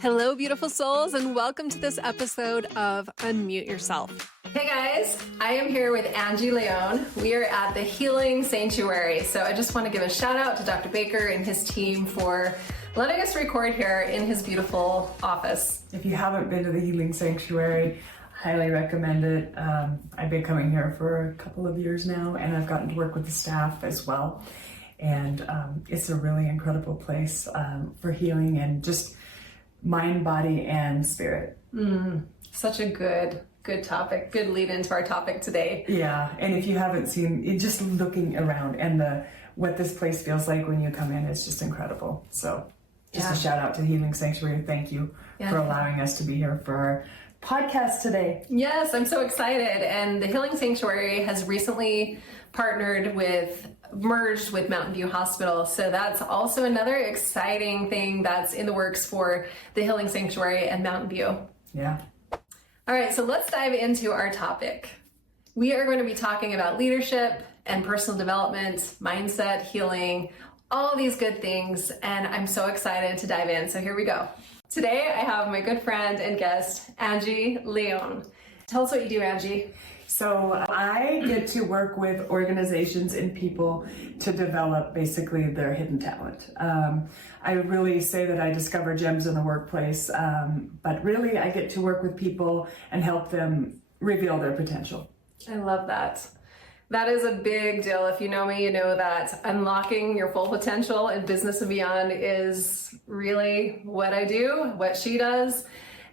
Hello, beautiful souls, and welcome to this episode of Unmute Yourself. Hey guys, I am here with Angie Lion. We are at the Healing Sanctuary. So I just want to give a shout out to Dr. Baker and his team for letting us record here in his beautiful office. If you haven't been to the Healing Sanctuary, highly recommend it. I've been coming here for a couple of years now, and I've gotten to work with the staff as well. And it's a really incredible place for healing and just mind, body, and spirit. Such a good topic, good lead into our topic today. Yeah, and if you haven't seen it, just looking around and what this place feels like when you come in is just incredible. So just a shout out to the Healing Sanctuary. Thank you for allowing us to be here for our podcast today. Yes, I'm so excited. And the Healing Sanctuary has recently merged with Mountain View Hospital. So that's also another exciting thing that's in the works for the Healing Sanctuary and Mountain View. Yeah. All right, so let's dive into our topic. We are going to be talking about leadership and personal development, mindset, healing, all these good things. And I'm so excited to dive in. So here we go. Today, I have my good friend and guest, Angie Lion. Tell us what you do, Angie. So I get to work with organizations and people to develop basically their hidden talent. I really say that I discover gems in the workplace, but really I get to work with people and help them reveal their potential. I love that. That is a big deal. If you know me, you know that unlocking your full potential in business and beyond is really what I do, what she does.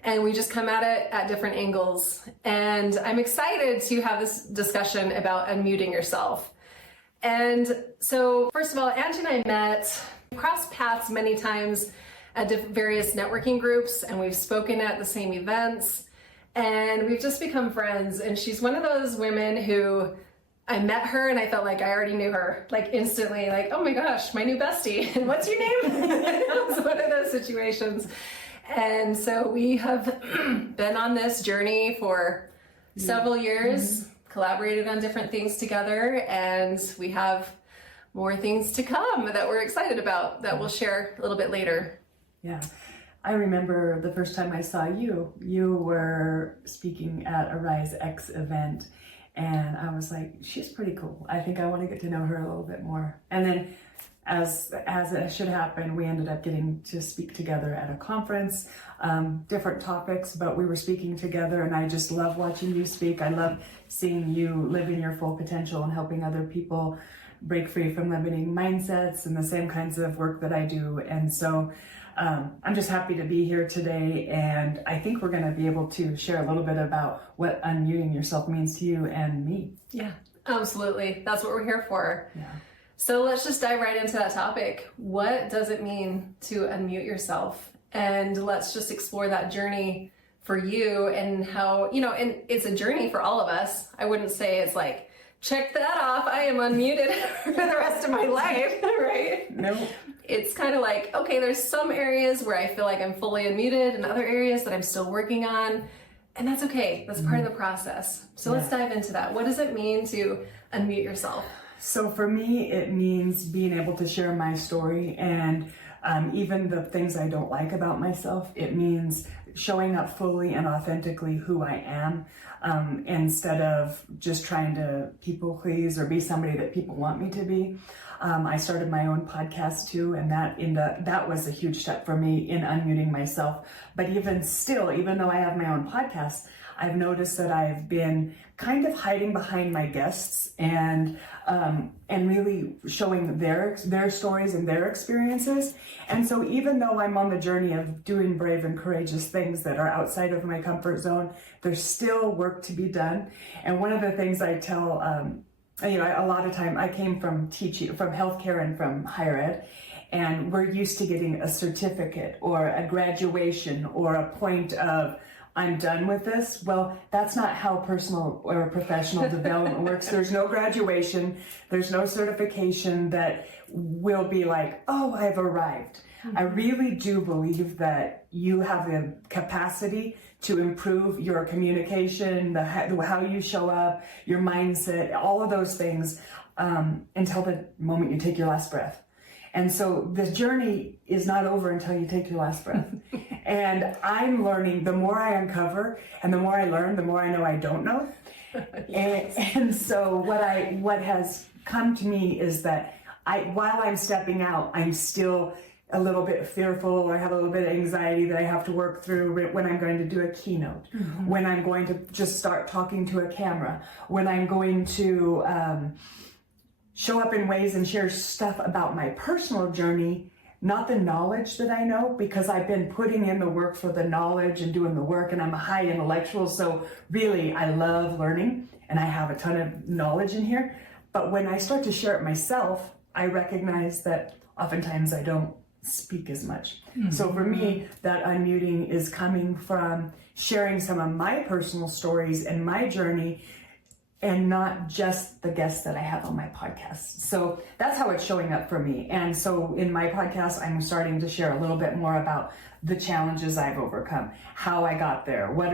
And we just come at it at different angles. And I'm excited to have this discussion about unmuting yourself. And so, first of all, Angie and I met, crossed paths many times at various networking groups, and we've spoken at the same events, and we've just become friends. And she's one of those women who I met her and I felt like I already knew her, like instantly, like, oh my gosh, my new bestie. And what's your name? It was one of those situations. And so we have been on this journey for several years, collaborated on different things together, and we have more things to come that we're excited about that we'll share a little bit later. Yeah. I remember the first time I saw you, you were speaking at a Rise X event, and I was like, she's pretty cool. I think I want to get to know her a little bit more. And then as it should happen, we ended up getting to speak together at a conference, different topics, but we were speaking together, and I just love watching you speak. I love seeing you live in your full potential and helping other people break free from limiting mindsets and the same kinds of work that I do. And so I'm just happy to be here today, and I think we're going to be able to share a little bit about what unmuting yourself means to you and me. Yeah, absolutely. That's what we're here for. Yeah. So let's just dive right into that topic. What does it mean to unmute yourself? And let's just explore that journey for you and how, and it's a journey for all of us. I wouldn't say it's like, check that off, I am unmuted for the rest of my life, right? No. It's kind of like, okay, there's some areas where I feel like I'm fully unmuted and other areas that I'm still working on. And that's okay. That's part of the process. So let's dive into that. What does it mean to unmute yourself? So for me, it means being able to share my story and even the things I don't like about myself. It means showing up fully and authentically who I am, instead of just trying to people please or be somebody that people want me to be. I started my own podcast too, and that was a huge step for me in unmuting myself. But even still, even though I have my own podcast, I've noticed that I've been kind of hiding behind my guests and really showing their stories and their experiences. And so even though I'm on the journey of doing brave and courageous things that are outside of my comfort zone, there's still work to be done. And one of the things I tell, a lot of time I came from teaching, from healthcare and from higher ed, and we're used to getting a certificate or a graduation or a point of I'm done with this. Well, that's not how personal or professional development works. There's no graduation. There's no certification that will be like, oh, I've arrived. I really do believe that you have the capacity to improve your communication, how you show up, your mindset, all of those things until the moment you take your last breath. And so the journey is not over until you take your last breath. And I'm learning, the more I uncover and the more I learn, the more I know I don't know. Yes. And so what has come to me is that while I'm stepping out, I'm still a little bit fearful, or have a little bit of anxiety that I have to work through when I'm going to do a keynote, when I'm going to just start talking to a camera, when I'm going to show up in ways and share stuff about my personal journey, not the knowledge that I know, because I've been putting in the work for the knowledge and doing the work, and I'm a high intellectual, so really I love learning and I have a ton of knowledge in here. But when I start to share it myself, I recognize that oftentimes I don't speak as much. So for me, that unmuting is coming from sharing some of my personal stories and my journey, and not just the guests that I have on my podcast. So that's how it's showing up for me. And so in my podcast, I'm starting to share a little bit more about the challenges I've overcome, how I got there, what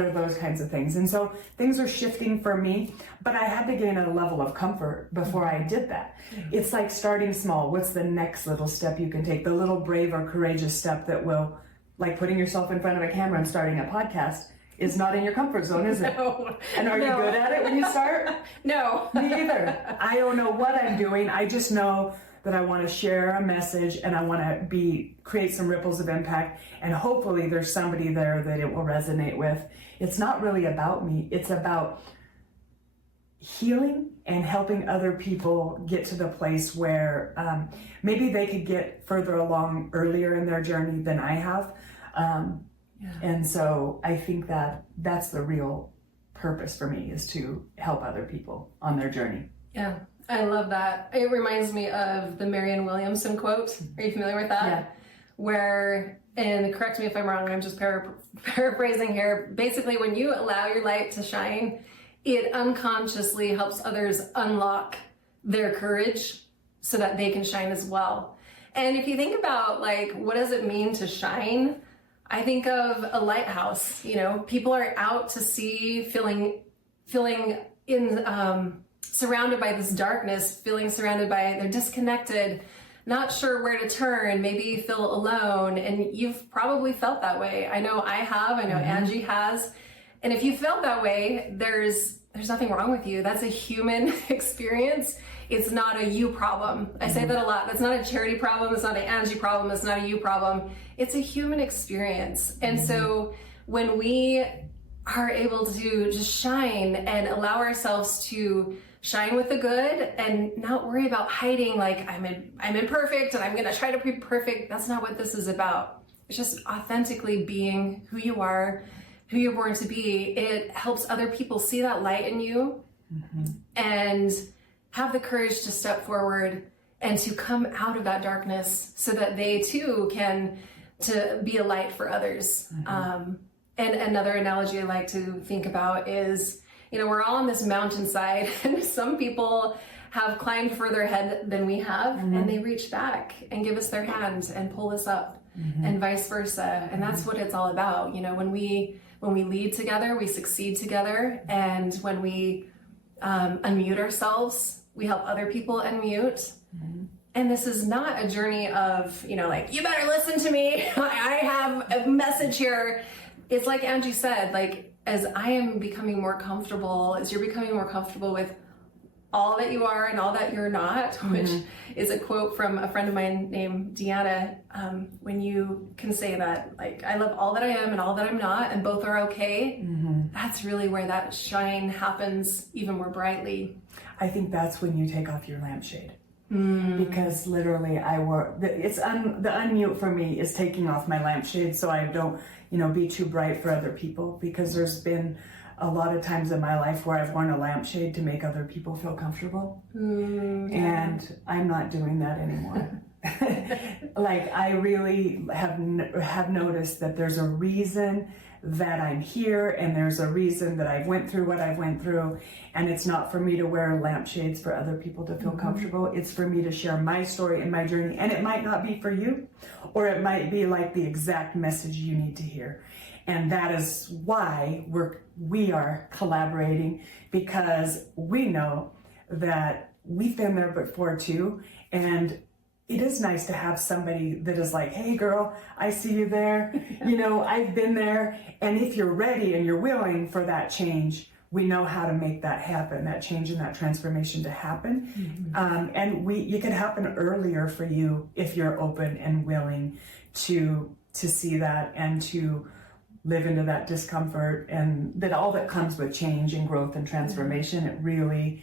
are those kinds of things. And so things are shifting for me, but I had to gain a level of comfort before I did that. It's like starting small. What's the next little step you can take? The little brave or courageous step that will, like putting yourself in front of a camera and starting a podcast, is not in your comfort zone, is it? No. And are you good at it when you start? No. Me either. I don't know what I'm doing. I just know that I want to share a message, and I want to create some ripples of impact, and hopefully there's somebody there that it will resonate with. It's not really about me. It's about healing and helping other people get to the place where maybe they could get further along earlier in their journey than I have. And so I think that that's the real purpose for me, is to help other people on their journey. Yeah, I love that. It reminds me of the Marianne Williamson quote. Are you familiar with that? Yeah. Where, and correct me if I'm wrong, I'm just paraphrasing here. Basically, when you allow your light to shine, it unconsciously helps others unlock their courage so that they can shine as well. And if you think about, like, what does it mean to shine? I think of a lighthouse. People are out to sea, feeling surrounded by this darkness, they're disconnected, not sure where to turn, maybe feel alone. And you've probably felt that way. I know I have, I know Angie has. And if you felt that way, there's nothing wrong with you. That's a human experience. It's not a you problem. I say that a lot. That's not a charity problem. It's not an Angie problem. It's not a you problem. It's a human experience. And so when we are able to just shine and allow ourselves to shine with the good and not worry about hiding, like I'm imperfect and I'm going to try to be perfect. That's not what this is about. It's just authentically being who you are, who you're born to be. It helps other people see that light in you and have the courage to step forward and to come out of that darkness so that they too can to be a light for others. And another analogy I like to think about is, we're all on this mountainside, and some people have climbed further ahead than we have, and they reach back and give us their hand and pull us up, and vice versa. And that's what it's all about. When we lead together, we succeed together, and when we unmute ourselves, we help other people unmute. And this is not a journey of, like, you better listen to me. I have a message here. It's like Angie said, like, as I am becoming more comfortable, as you're becoming more comfortable with all that you are and all that you're not, which is a quote from a friend of mine named Deanna, when you can say that, like, I love all that I am and all that I'm not, and both are okay, that's really where that shine happens even more brightly. I think that's when you take off your lampshade. Because literally the unmute for me is taking off my lampshade so I don't, be too bright for other people, because there's been a lot of times in my life where I've worn a lampshade to make other people feel comfortable. And I'm not doing that anymore. Like, I really have noticed that there's a reason that I'm here, and there's a reason that I've went through what I've went through, and it's not for me to wear lampshades for other people to feel comfortable. It's for me to share my story and my journey, and it might not be for you, or it might be like the exact message you need to hear. And that is why we are collaborating, because we know that we've been there before too, and it is nice to have somebody that is like, hey girl, I see you there. You know, I've been there. And if you're ready and you're willing for that change, we know how to make that happen, that change and that transformation to happen. And it can happen earlier for you if you're open and willing to see that and to live into that discomfort and that all that comes with change and growth and transformation.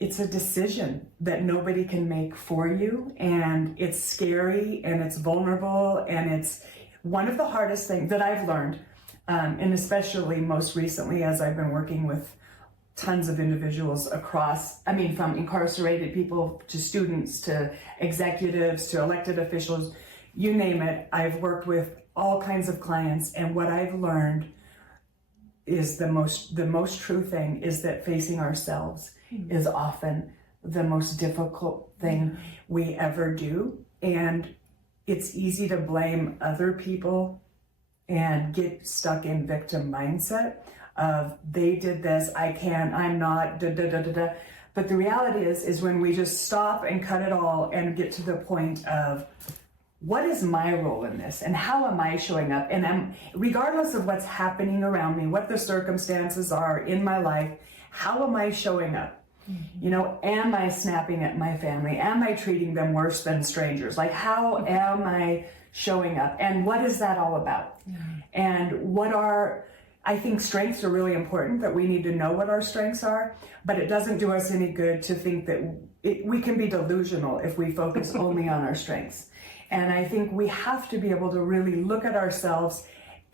It's a decision that nobody can make for you, and it's scary and it's vulnerable, and it's one of the hardest things that I've learned, and especially most recently as I've been working with tons of individuals from incarcerated people to students to executives to elected officials, you name it. I've worked with all kinds of clients, and what I've learned is the most true thing is that facing ourselves is often the most difficult thing we ever do. And it's easy to blame other people and get stuck in victim mindset of they did this, I can't, I'm not, da da da da da. But the reality is when we just stop and cut it all and get to the point of what is my role in this and how am I showing up? And regardless of what's happening around me, what the circumstances are in my life, how am I showing up? You know, am I snapping at my family? Am I treating them worse than strangers? Like, how am I showing up? And what is that all about? And I think strengths are really important, that we need to know what our strengths are, but it doesn't do us any good to think that we can be delusional if we focus only on our strengths. And I think we have to be able to really look at ourselves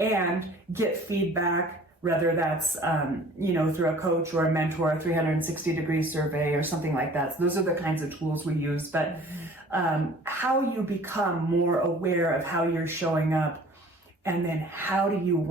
and get feedback, whether that's, through a coach or a mentor, a 360-degree survey or something like that. So those are the kinds of tools we use. But how you become more aware of how you're showing up, and then how do you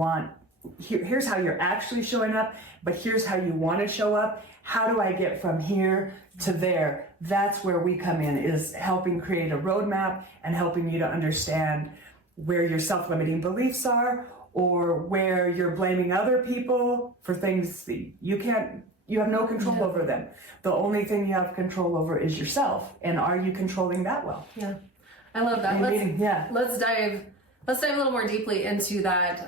here's how you're actually showing up, but here's how you want to show up. How do I get from here to there? That's where we come in, is helping create a roadmap and helping you to understand where your self-limiting beliefs are, or where you're blaming other people for things that you have no control over them. The only thing you have control over is yourself. And are you controlling that well? Yeah, I love that. Let's dive a little more deeply into that.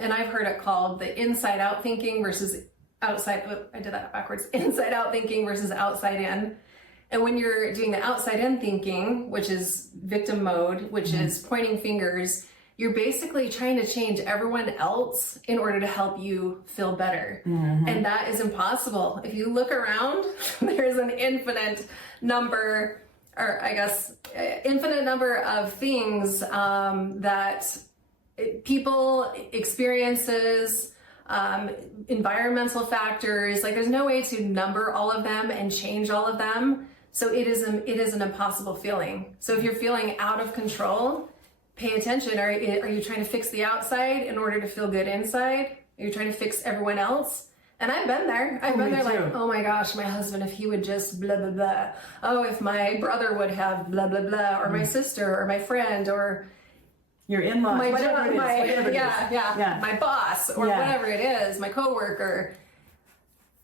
And I've heard it called the inside out thinking versus I did that backwards. Inside out thinking versus outside in. And when you're doing the outside in thinking, which is victim mode, which is pointing fingers, you're basically trying to change everyone else in order to help you feel better. And that is impossible. If you look around, there's an infinite number of things that people, experiences, environmental factors, like there's no way to number all of them and change all of them. So it is an impossible feeling. So if you're feeling out of control, pay attention. Are you trying to fix the outside in order to feel good inside? Are you trying to fix everyone else? And I've been there. I've been there too. Like, oh my gosh, my husband, if he would just blah, blah, blah. Oh, if my brother would have blah, blah, blah, or my sister, or my friend, or your in-laws, whatever it is. My boss, or whatever it is, my coworker.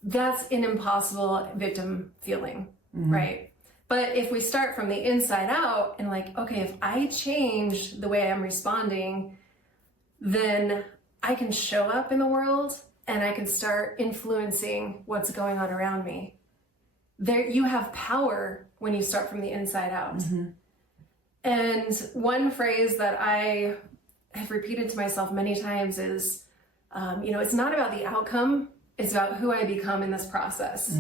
That's an impossible victim feeling, right? But if we start from the inside out and like, okay, if I change the way I'm responding, then I can show up in the world and I can start influencing what's going on around me. There, you have power when you start from the inside out. And one phrase that I have repeated to myself many times is, it's not about the outcome, it's about who I become in this process.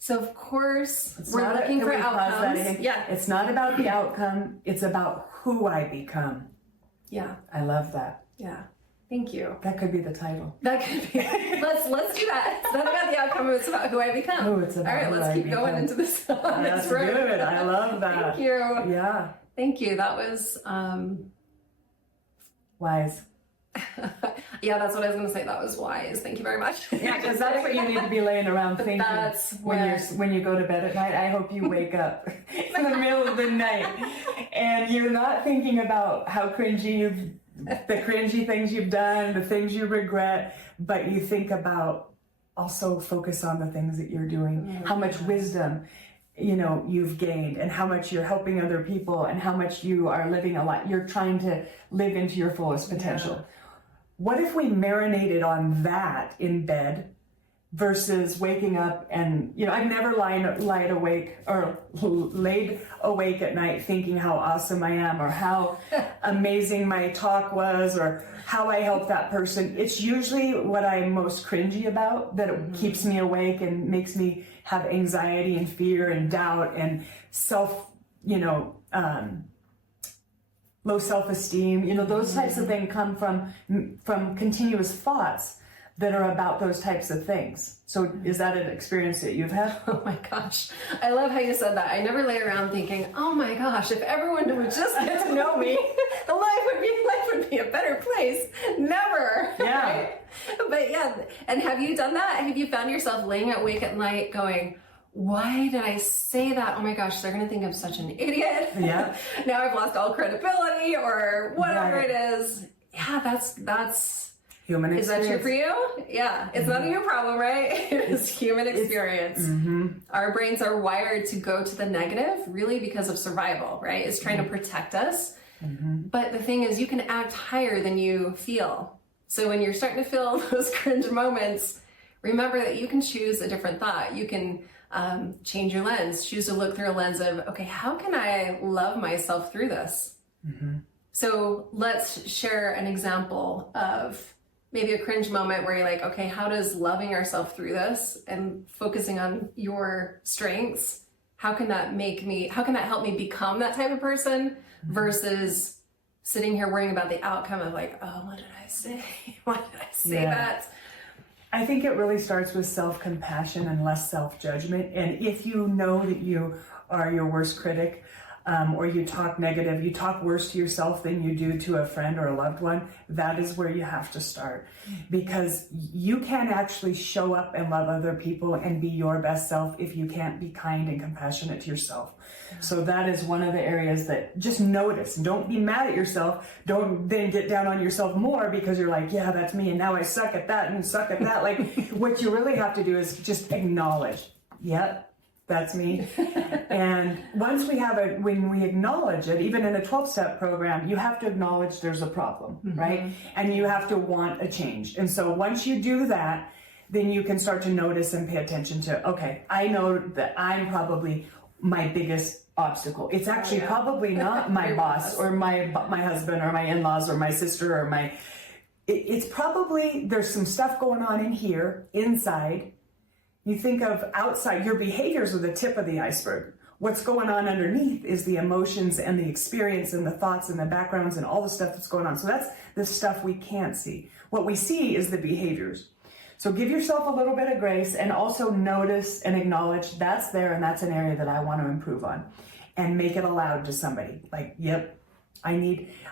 So of course, we're looking for outcomes. Yeah. It's not about the outcome, it's about who I become. Yeah. I love that. Yeah. Thank you. That could be the title. That could be. Let's do that. It's not about the outcome, it's about who I become. Oh, it's about all right, let's keep going into this. That's good. I love that. Thank you. Yeah. Thank you. That was wise. Yeah, that's what I was going to say. That was wise. Thank you very much. Yeah, because that's what you need to be laying around thinking when you go to bed at night. I hope you wake up in the middle of the night and you're not thinking about how the cringy things you've done, the things you regret, but you think about also focus on the things that you're doing, how much wisdom you've gained, and how much you're helping other people, and how much you are living a lot. You're trying to live into your fullest potential. Yeah. What if we marinated on that in bed versus waking up and, I've never laid awake at night thinking how awesome I am, or how amazing my talk was, or how I helped that person. It's usually what I'm most cringy about that it keeps me awake and makes me have anxiety and fear and doubt and low self-esteem. Those types of things come from continuous thoughts that are about those types of things. So is that an experience that you've had? Oh my gosh. I love how you said that. I never lay around thinking, oh my gosh, if everyone would just get to know me, life would be a better place. Never. Yeah. Right? But yeah, and have you done that? Have you found yourself laying awake at night going, why did I say that? Oh my gosh, they're going to think I'm such an idiot. Yeah. Now I've lost all credibility, or whatever it is. Yeah, that's human experience. Is that true for you? Yeah. It's not your problem, right? It is human experience. Our brains are wired to go to the negative really because of survival, right? It's trying to protect us. But the thing is, you can act higher than you feel. So when you're starting to feel those cringe moments, remember that you can choose a different thought. You can change your lens, choose to look through a lens of, okay, how can I love myself through this? So let's share an example of maybe a cringe moment where you're like, okay, how does loving ourselves through this and focusing on your strengths, how can that help me become that type of person versus sitting here worrying about the outcome of like, oh, what did I say? Why did I say that? I think it really starts with self-compassion and less self-judgment. And if you know that you are your worst critic, or you talk negative, you talk worse to yourself than you do to a friend or a loved one, that is where you have to start. Because you can't actually show up and love other people and be your best self if you can't be kind and compassionate to yourself. So that is one of the areas that just notice. Don't be mad at yourself. Don't then get down on yourself more because you're like, yeah, that's me, and now I suck at that and suck at that. Like, what you really have to do is just acknowledge, yep, that's me. And once when we acknowledge it, even in a 12-step program, you have to acknowledge there's a problem, right? And you have to want a change. And so once you do that, then you can start to notice and pay attention to, okay, I know that I'm probably my biggest obstacle. It's actually probably not my boss or my husband or my in-laws or my sister or it's probably, there's some stuff going on in here, inside. You think of outside, your behaviors are the tip of the iceberg. What's going on underneath is the emotions and the experience and the thoughts and the backgrounds and all the stuff that's going on. So that's the stuff we can't see. What we see is the behaviors. So give yourself a little bit of grace and also notice and acknowledge that's there and that's an area that I want to improve on, and make it aloud to somebody. Like, yep, I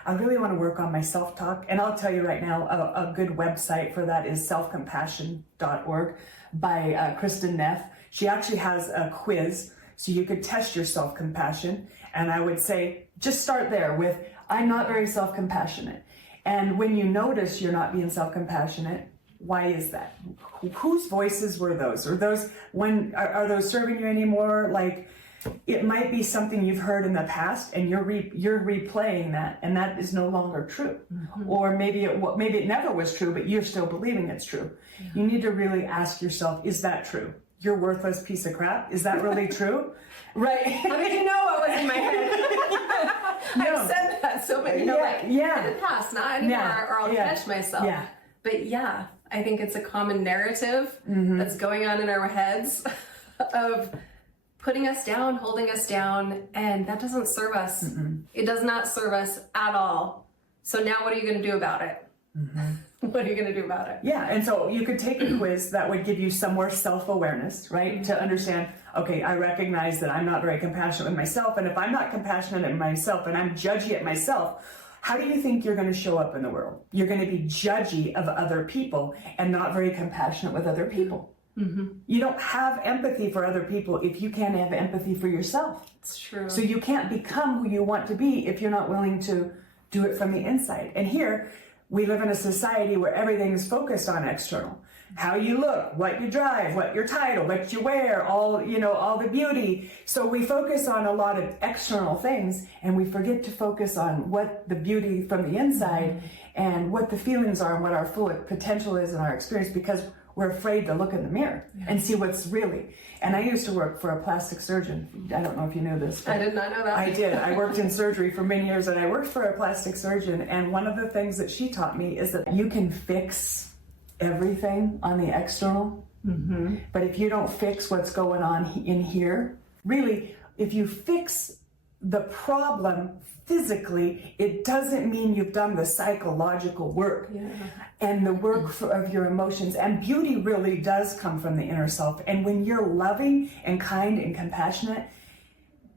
really want to work on my self-talk. And I'll tell you right now, a good website for that is selfcompassion.org by Kristen Neff. She actually has a quiz, so you could test your self-compassion. And I would say, just start there with, I'm not very self-compassionate. And when you notice you're not being self-compassionate, why is that? Whose voices were those? Are those serving you anymore? Like, it might be something you've heard in the past and you're replaying that, and that is no longer true. Or maybe it never was true, but you're still believing it's true. You need to really ask yourself, is that true? You're worthless piece of crap. Is that really true? Right. How did you know what was in my head? I've said that so many, in the past, not anymore, or I'll catch myself. Yeah. But yeah, I think it's a common narrative that's going on in our heads of putting us down, holding us down, and that doesn't serve us. It does not serve us at all. So now what are you going to do about it? What are you going to do about it? Yeah, and so you could take a quiz that would give you some more self-awareness, right? To understand, okay, I recognize that I'm not very compassionate with myself, and if I'm not compassionate at myself and I'm judgy at myself, how do you think you're going to show up in the world? You're going to be judgy of other people and not very compassionate with other people. You don't have empathy for other people if you can't have empathy for yourself. It's true. So you can't become who you want to be if you're not willing to do it from the inside. And here, we live in a society where everything is focused on external. how you look, what you drive, what your title, what you wear, all, you know, all the beauty. So we focus on a lot of external things and we forget to focus on what the beauty from the inside and what the feelings are and what our full potential is in our experience, because we're afraid to look in the mirror and see what's really. And I used to work for a plastic surgeon. I don't know if you knew this. I did not know that. I did. I worked in surgery for many years, and I worked for a plastic surgeon. And one of the things that she taught me is that you can fix everything on the external, but if you don't fix what's going on in here, really, if you fix the problem physically, it doesn't mean you've done the psychological work and the work of your emotions. And beauty really does come from the inner self. And when you're loving and kind and compassionate,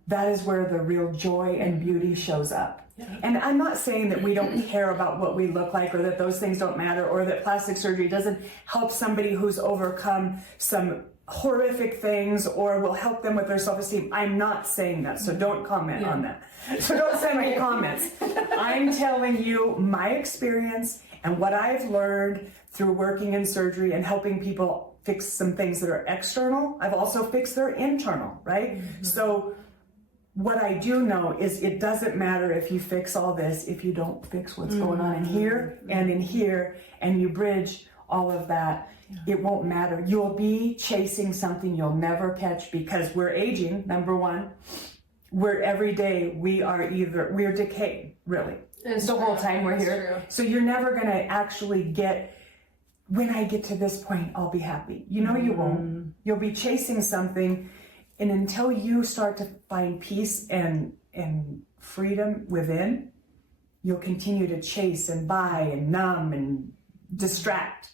that is where the real joy and beauty shows up. And I'm not saying that we don't care about what we look like, or that those things don't matter, or that plastic surgery doesn't help somebody who's overcome some horrific things or will help them with their self-esteem. I'm not saying that, so don't comment on that. So don't send me comments. I'm telling you my experience and what I've learned through working in surgery and helping people fix some things that are external. I've also fixed their internal, right? So what I do know is it doesn't matter if you fix all this if you don't fix what's going on in here and in here, and you bridge all of that. It won't matter. You'll be chasing something you'll never catch, because we're aging, number one. We're every day we're decaying, really. It's the whole time we're here. True. So you're never going to actually get, when I get to this point, I'll be happy. You know you won't. You'll be chasing something, and until you start to find peace and freedom within, you'll continue to chase and buy and numb and distract,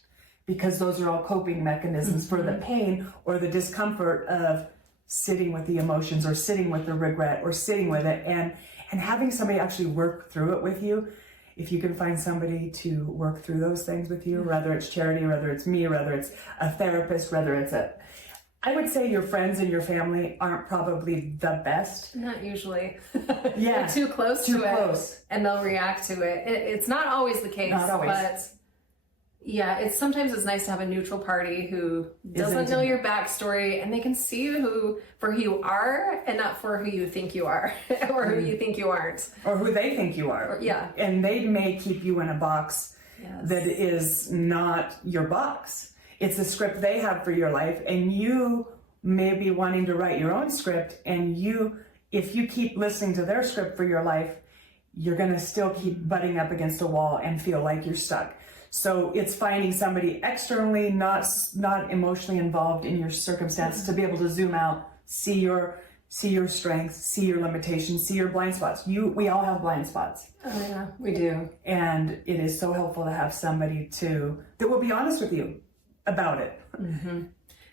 because those are all coping mechanisms for the pain or the discomfort of sitting with the emotions or sitting with the regret or sitting with it, and having somebody actually work through it with you. If you can find somebody to work through those things with you, whether it's charity, whether it's me, whether it's a therapist, whether it's I would say your friends and your family aren't probably the best. Not usually. Yeah. They're too close to it, and they'll react to it. It's not always the case, Not always. But yeah, sometimes it's nice to have a neutral party who doesn't know your backstory, and they can see you for who you are and not for who you think you are or who you think you aren't. Or who they think you are. And they may keep you in a box that is not your box. It's a script they have for your life, and you may be wanting to write your own script, and if you keep listening to their script for your life, you're going to still keep butting up against a wall and feel like you're stuck. So it's finding somebody externally, not emotionally involved in your circumstance, to be able to zoom out, see your strengths, see your limitations, see your blind spots. We all have blind spots. Oh yeah, we do. And it is so helpful to have somebody that will be honest with you about it.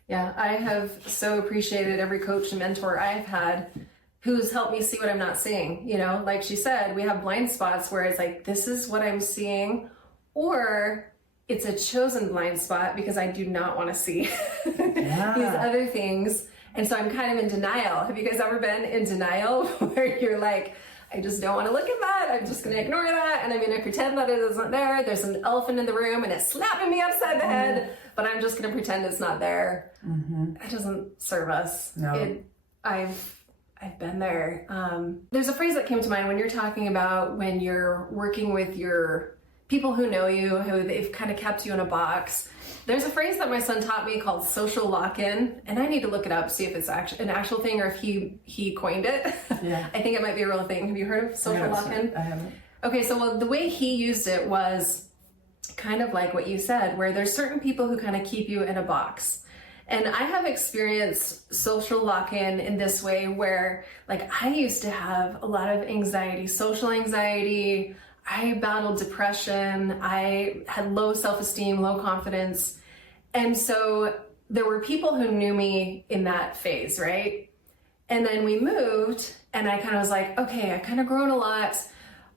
Yeah, I have so appreciated every coach and mentor I've had who's helped me see what I'm not seeing. You know, like she said, we have blind spots where it's like, this is what I'm seeing, or it's a chosen blind spot because I do not want to see these other things. And so I'm kind of in denial. Have you guys ever been in denial where you're like, I just don't want to look at that. I'm just going to ignore that. And I'm going to pretend that it isn't there. There's an elephant in the room and it's slapping me upside the head, but I'm just going to pretend it's not there. It doesn't serve us. No. I've been there. There's a phrase that came to mind when you're talking about when you're working with your people who know you, who they've kind of kept you in a box. There's a phrase that my son taught me called social lock-in, and I need to look it up, see if it's an actual thing or if he coined it. Yeah. I think it might be a real thing. Have you heard of social lock-in? I haven't. Okay, so the way he used it was kind of like what you said, where there's certain people who kind of keep you in a box. And I have experienced social lock-in in this way where, like, I used to have a lot of anxiety, social anxiety. I battled depression. I had low self-esteem, low confidence. And so there were people who knew me in that phase, right? And then we moved and I kind of was like, okay, I kind of grown a lot.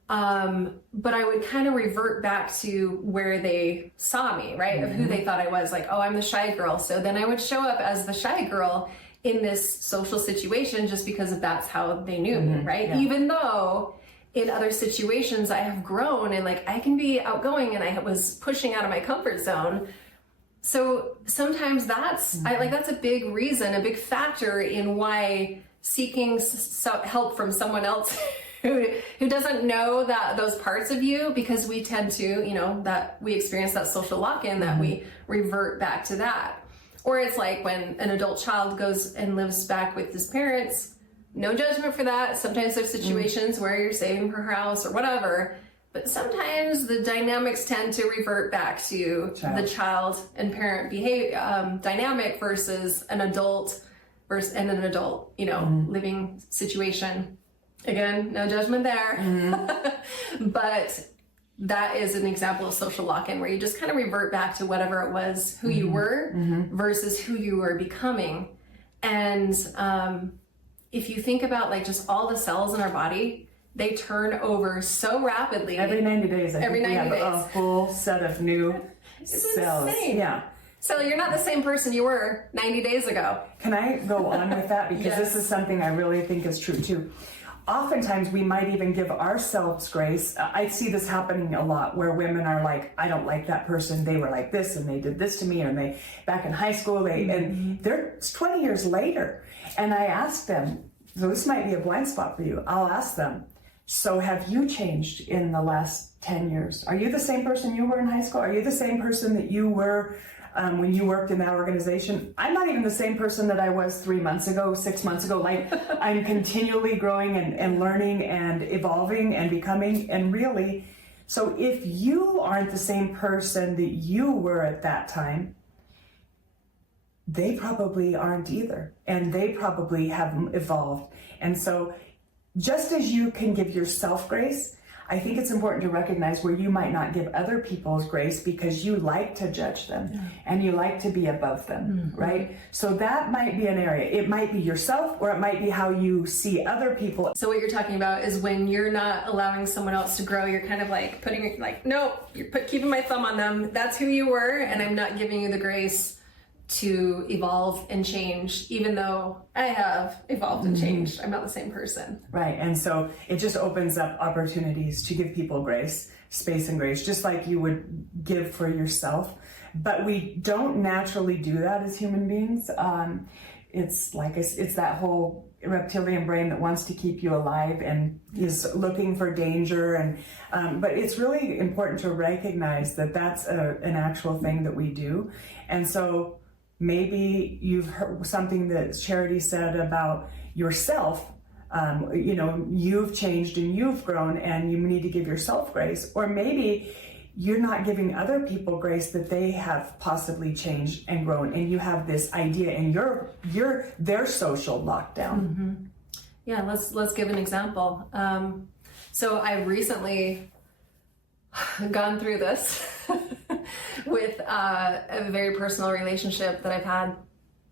But I would kind of revert back to where they saw me, right? Of who they thought I was, like, oh, I'm the shy girl. So then I would show up as the shy girl in this social situation just because that's how they knew me, right? Yeah. Even though in other situations I have grown and like I can be outgoing and I was pushing out of my comfort zone, So sometimes that's that's a big reason, a big factor in why seeking help from someone else who doesn't know that those parts of you, because we tend to, that we experience that social lock-in, that we revert back to that. Or it's like when an adult child goes and lives back with his parents, no judgment for that. Sometimes there's situations where you're saving her house or whatever, but sometimes the dynamics tend to revert back to the child and parent behavior dynamic versus an adult living situation. Again, no judgment there. But that is an example of social lock-in, where you just kind of revert back to whatever it was, who you were versus who you were becoming. And if you think about like just all the cells in our body, they turn over so rapidly. Every 90 days, we have a full set of new cells. Insane. Yeah. So you're not the same person you were 90 days ago. Can I go on with that? Because this is something I really think is true too. Oftentimes we might even give ourselves grace. I see this happening a lot, where women are like, I don't like that person. They were like this and they did this to me, and they back in high school, and they're 20 years later. And I ask them, so this might be a blind spot for you. I'll ask them, so have you changed in the last 10 years? Are you the same person you were in high school? Are you the same person that you were when you worked in that organization? I'm not even the same person that I was 3 months ago, 6 months ago. Like, I'm continually growing and learning and evolving and becoming. And really, so if you aren't the same person that you were at that time, they probably aren't either. And they probably haven't evolved. And so just as you can give yourself grace, I think it's important to recognize where you might not give other people's grace because you like to judge them and you like to be above them, right? So that might be an area. It might be yourself, or it might be how you see other people. So what you're talking about is when you're not allowing someone else to grow, you're kind of like putting, like, no, you're keeping my thumb on them. That's who you were, and I'm not giving you the grace to evolve and change, even though I have evolved and changed. I'm not the same person. Right. And so it just opens up opportunities to give people grace, space and grace, just like you would give for yourself. But we don't naturally do that as human beings. It's like, it's that whole reptilian brain that wants to keep you alive and is looking for danger. And but it's really important to recognize that that's an actual thing that we do. And so maybe you've heard something that Charity said about yourself. You've changed and you've grown, and you need to give yourself grace. Or maybe you're not giving other people grace that they have possibly changed and grown, and you have this idea, and you're their social lockdown. Yeah, let's give an example. So I recently gone through this with a very personal relationship that I've had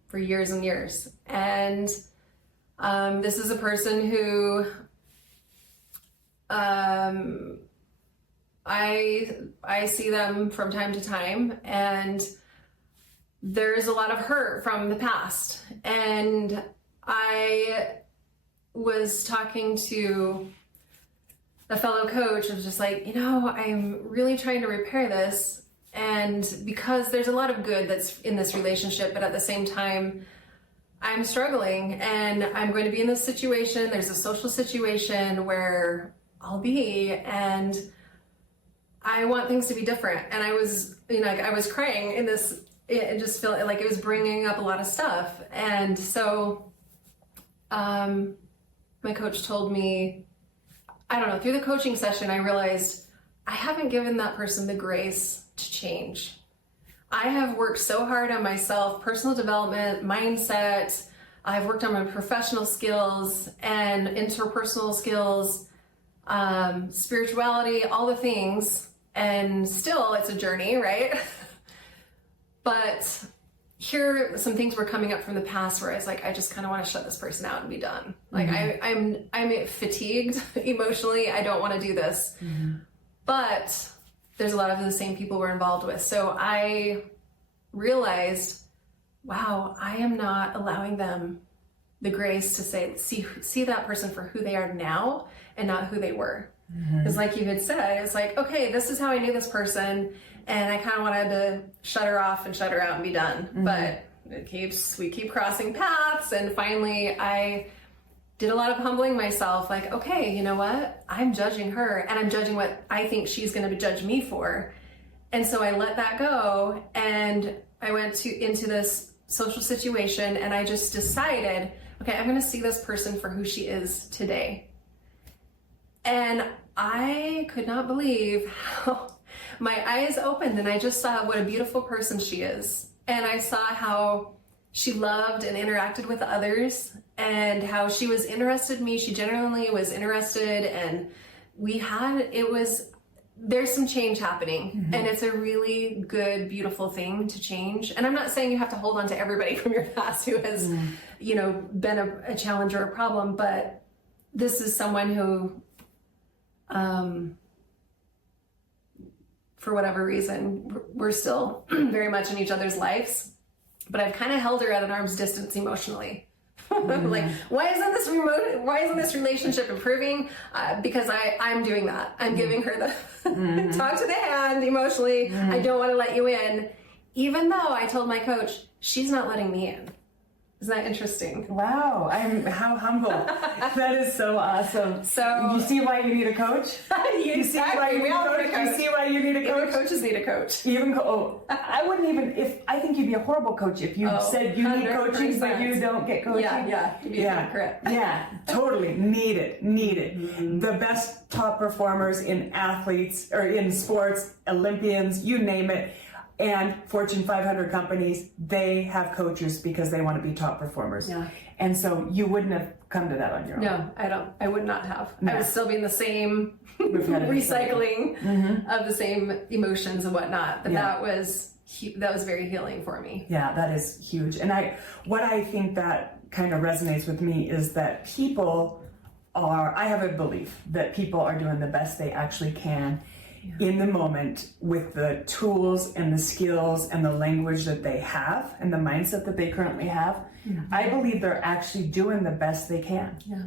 for years and years. And this is a person who I see them from time to time, and there's a lot of hurt from the past. And I was talking to a fellow coach. I was just like, I'm really trying to repair this. And because there's a lot of good that's in this relationship, but at the same time, I'm struggling, and I'm going to be in this situation. There's a social situation where I'll be, and I want things to be different. And I was, I was crying in this, it just felt like it was bringing up a lot of stuff. And so, my coach told me, I don't know, through the coaching session, I realized I haven't given that person the grace to change. I have worked so hard on myself, personal development, mindset. I've worked on my professional skills and interpersonal skills, spirituality, all the things. And still, it's a journey, right? But here, some things were coming up from the past where I was like, I just kind of want to shut this person out and be done. Like, I'm fatigued emotionally. I don't want to do this. But there's a lot of the same people we're involved with. So I realized, wow, I am not allowing them the grace to see that person for who they are now and not who they were. It's like you had said, it's like, okay, this is how I knew this person, and I kind of wanted to shut her off and shut her out and be done. But we keep crossing paths, and finally I did a lot of humbling myself, like, okay, you know what? I'm judging her, and I'm judging what I think she's going to judge me for. And so I let that go, and I went into this social situation, and I just decided, okay, I'm going to see this person for who she is today. And I could not believe how my eyes opened, and I just saw what a beautiful person she is. And I saw how she loved and interacted with others, and how she was interested in me. She genuinely was interested, and there's some change happening, and it's a really good, beautiful thing to change. And I'm not saying you have to hold on to everybody from your past who has, been a challenge or a problem, but this is someone who, for whatever reason, we're still very much in each other's lives, but I've kind of held her at an arm's distance emotionally. Like, why isn't this relationship improving? Because I'm doing that. I'm giving her the talk to the hand emotionally. I don't want to let you in, even though I told my coach, she's not letting me in. Isn't that interesting? Wow, how humble. That is so awesome. So you see why you need a coach? You see why you need a coach? You see why you need a coach? Even coaches need a coach. I wouldn't even, I think you'd be a horrible coach if you said you need coaching, but you don't get coaching. Yeah, totally. Need it. The best top performers in athletes, or in sports, Olympians, you name it, and Fortune 500 companies, they have coaches because they want to be top performers. Yeah. And so you wouldn't have come to that on your own. No, I would not have. No. I would still be in the same recycling of the same emotions and whatnot. But that was very healing for me. Yeah, that is huge. And what I think that kind of resonates with me is that I have a belief that people are doing the best they actually can in the moment with the tools and the skills and the language that they have and the mindset that they currently have. I believe they're actually doing the best they can. Yeah.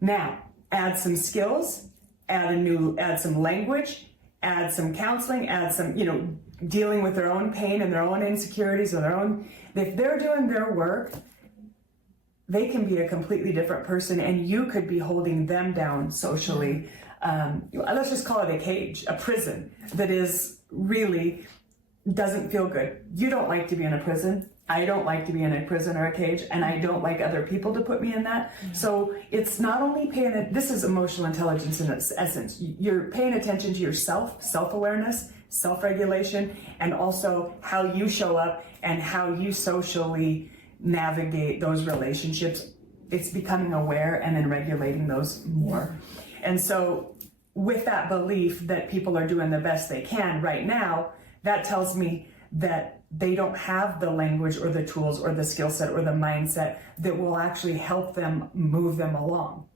Now, add some skills, add some language, add some counseling, add some, dealing with their own pain and their own insecurities or if they're doing their work, they can be a completely different person, and you could be holding them down socially. Let's just call it a cage, a prison that is really doesn't feel good. You don't like to be in a prison. I don't like to be in a prison or a cage, and I don't like other people to put me in that. So it's not only this is emotional intelligence in its essence. You're paying attention to yourself, self-awareness, self-regulation, and also how you show up and how you socially navigate those relationships. It's becoming aware and then regulating those more. And so with that belief that people are doing the best they can right now, that tells me that they don't have the language or the tools or the skill set or the mindset that will actually help them move them along.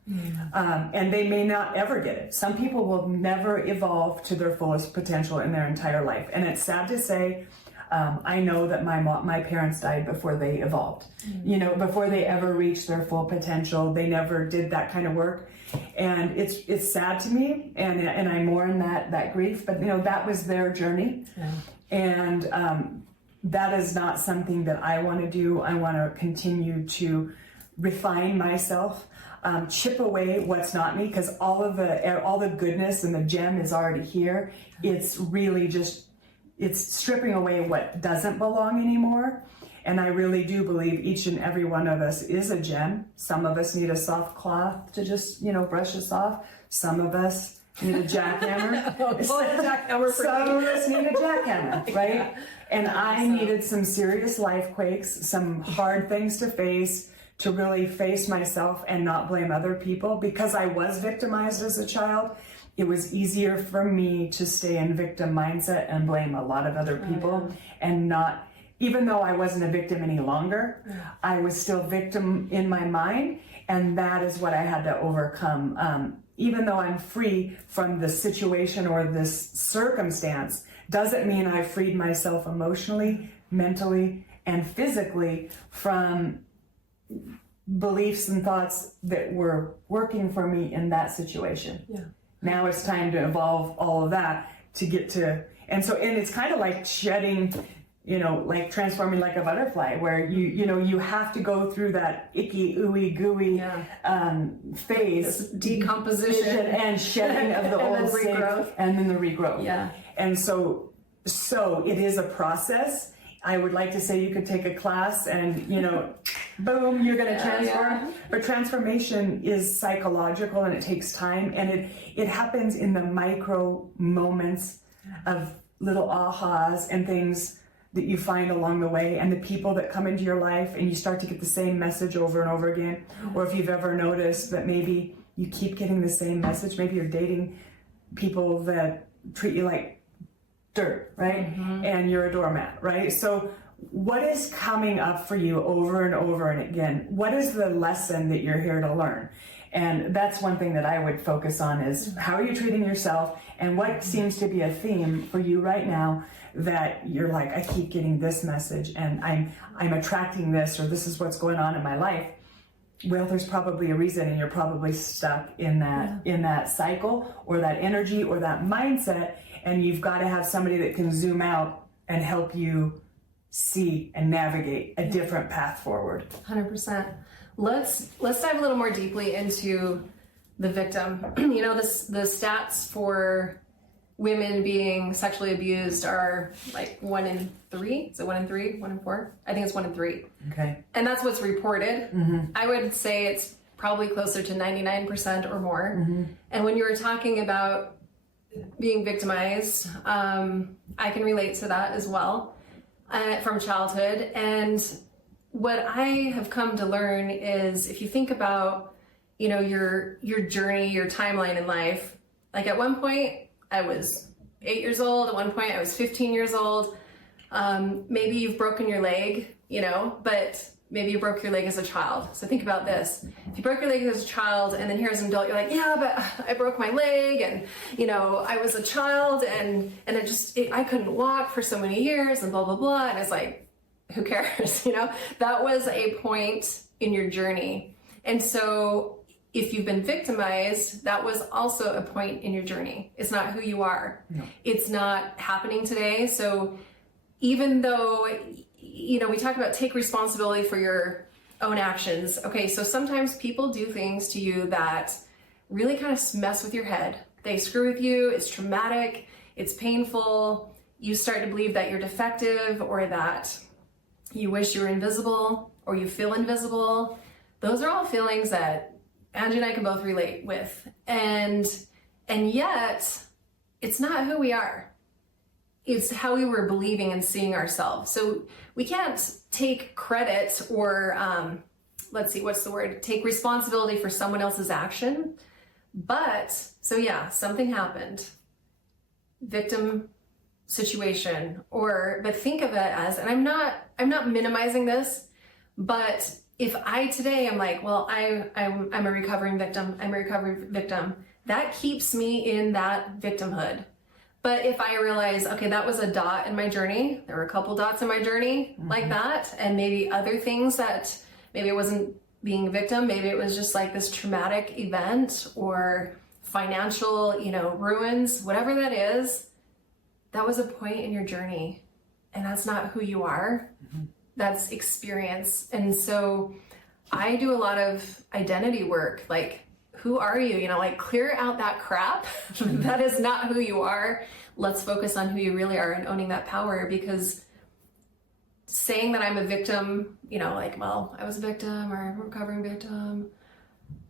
And they may not ever get it. Some people will never evolve to their fullest potential in their entire life. And it's sad to say, I know that my parents died before they evolved, before they ever reached their full potential. They never did that kind of work. And it's sad to me, and I mourn that grief, but that was their journey. Yeah. And that is not something that I want to do. I want to continue to refine myself, chip away what's not me, because all the goodness and the gem is already here. It's really it's stripping away what doesn't belong anymore. And I really do believe each and every one of us is a gem. Some of us need a soft cloth to just, brush us off. Some of us need a jackhammer. Some of us need a jackhammer, right? Yeah, and I needed some serious life quakes, some hard things to face, to really face myself and not blame other people. Because I was victimized as a child, it was easier for me to stay in victim mindset and blame a lot of other people and not, even though I wasn't a victim any longer, I was still victim in my mind, and that is what I had to overcome. Even though I'm free from the situation or this circumstance, doesn't mean I freed myself emotionally, mentally, and physically from beliefs and thoughts that were working for me in that situation. Yeah. Now it's time to evolve all of that to get to, and it's kind of like shedding, like transforming like a butterfly, where you have to go through that icky, ooey, gooey phase, this decomposition and shedding of the old regrowth, and then the regrowth. Yeah. And so it is a process. I would like to say you could take a class and, boom, you're going to transform. Yeah. But transformation is psychological and it takes time. And it happens in the micro moments of little ahas and things that you find along the way, and the people that come into your life, and you start to get the same message over and over again. Or if you've ever noticed that maybe you keep getting the same message, maybe you're dating people that treat you like dirt, right? And you're a doormat, right? So what is coming up for you over and over and again? What is the lesson that you're here to learn? And that's one thing that I would focus on is how are you treating yourself, and what seems to be a theme for you right now that you're like, I keep getting this message and I'm attracting this, or this is what's going on in my life. Well, there's probably a reason, and you're probably stuck in that cycle or that energy or that mindset. And you've got to have somebody that can zoom out and help you see and navigate a different path forward. 100%. Let's dive a little more deeply into the victim. The stats for women being sexually abused are like 1 in 3. Is it 1 in 3? 1 in 4? I think it's 1 in 3. Okay. And that's what's reported. I would say it's probably closer to 99% or more. And when you were talking about being victimized, I can relate to that as well from childhood. And what I have come to learn is, if you think about, your journey, your timeline in life, like at one point I was 8 years old, at one point I was 15 years old. Maybe you've broken your leg, but maybe you broke your leg as a child. So think about this. If you broke your leg as a child and then here as an adult, you're like, yeah, but I broke my leg and, I was a child and I couldn't walk for so many years and blah, blah, blah. And it's like, who cares? That was a point in your journey. And so if you've been victimized, that was also a point in your journey. It's not who you are. No. It's not happening today. So even though, we talk about take responsibility for your own actions. Okay, so sometimes people do things to you that really kind of mess with your head. They screw with you, it's traumatic, it's painful. You start to believe that you're defective, or that you wish you were invisible, or you feel invisible. Those are all feelings that Angie and I can both relate with. And yet, it's not who we are. It's how we were believing and seeing ourselves. So we can't take credit or, take responsibility for someone else's action. But, something happened. Victim situation, but think of it as, and I'm not minimizing this, but if I today am like, well, I'm a recovering victim, that keeps me in that victimhood. But if I realize, okay, that was a dot in my journey, there were a couple dots in my journey like that, and maybe other things that maybe it wasn't being a victim, maybe it was just like this traumatic event or financial, ruins, whatever that is, that was a point in your journey. And that's not who you are. That's experience. And so I do a lot of identity work, like, who are you? Clear out that crap. That is not who you are. Let's focus on who you really are and owning that power, because saying that I'm a victim, I was a victim or I'm a recovering victim,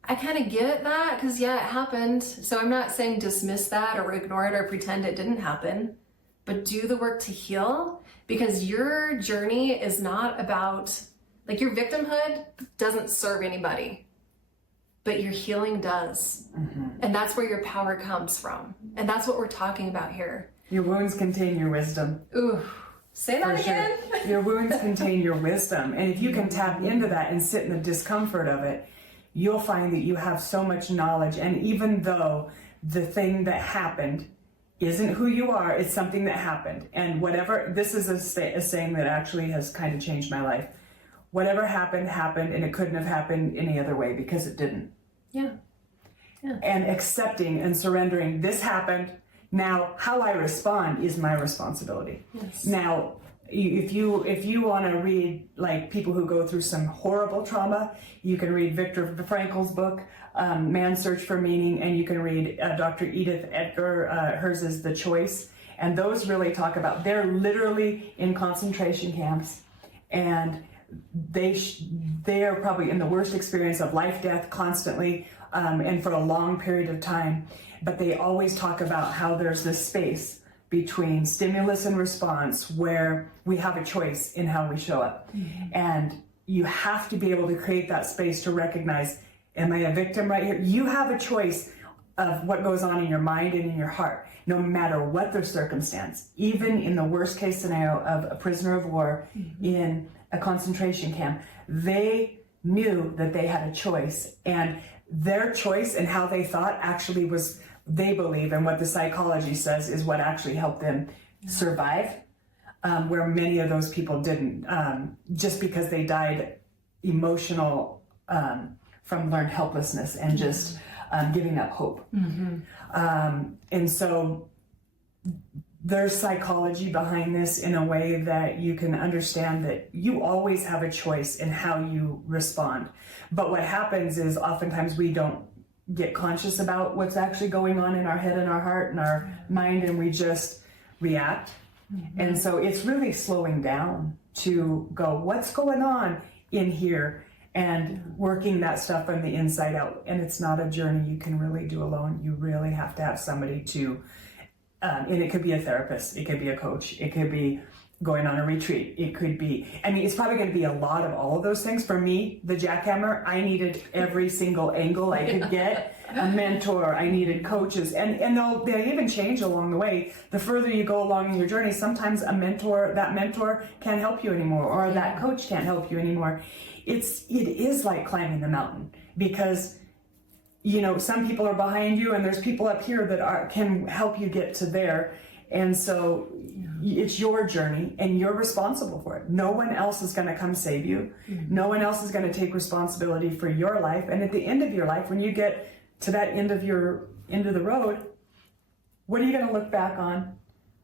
I kind of get that because, it happened. So I'm not saying dismiss that or ignore it or pretend it didn't happen, but do the work to heal, because your journey is not about, your victimhood doesn't serve anybody. But your healing does. And that's where your power comes from. And that's what we're talking about here. Your wounds contain your wisdom. Ooh, say that again. Sure. Your wounds contain your wisdom. And if you can tap into that and sit in the discomfort of it, you'll find that you have so much knowledge. And even though the thing that happened isn't who you are, it's something that happened. And whatever, this is a saying that actually has kind of changed my life. Whatever happened, happened, and it couldn't have happened any other way, because it didn't. Yeah. and accepting and surrendering. This happened. Now, how I respond is my responsibility. Yes. Now, if you want to read like people who go through some horrible trauma, you can read Viktor Frankl's book, Man's Search for Meaning, and you can read Dr. Edith Edgar, hers is The Choice. And those really talk about, they're literally in concentration camps, and they are probably in the worst experience of life, death constantly, and for a long period of time. But they always talk about how there's this space between stimulus and response where we have a choice in how we show up. Mm-hmm. And you have to be able to create that space to recognize, am I a victim right here? You have a choice of what goes on in your mind and in your heart, no matter what the circumstance. Even in the worst case scenario of a prisoner of war in a concentration camp, they knew that they had a choice, and their choice and how they thought actually was, they believe, and what the psychology says is what actually helped them survive, where many of those people didn't, just because they died emotional from learned helplessness and just giving up hope. And so there's psychology behind this in a way that you can understand that you always have a choice in how you respond. But what happens is oftentimes we don't get conscious about what's actually going on in our head and our heart and our mind, and we just react. And so it's really slowing down to go, what's going on in here, and working that stuff from the inside out. And it's not a journey you can really do alone. You really have to have somebody to, and it could be a therapist, it could be a coach, it could be going on a retreat, it could be, I mean, it's probably going to be a lot of all of those things. For me, the jackhammer, I needed every single angle I could get, a mentor, I needed coaches, and they even change along the way. The further you go along in your journey, sometimes that mentor can't help you anymore, or that coach can't help you anymore. It is like climbing the mountain, because you know, some people are behind you and there's people up here that can help you get to there. And so it's your journey and you're responsible for it. No one else is going to come save you. No one else is going to take responsibility for your life. And at the end of your life, when you get to that end of the road, what are you going to look back on?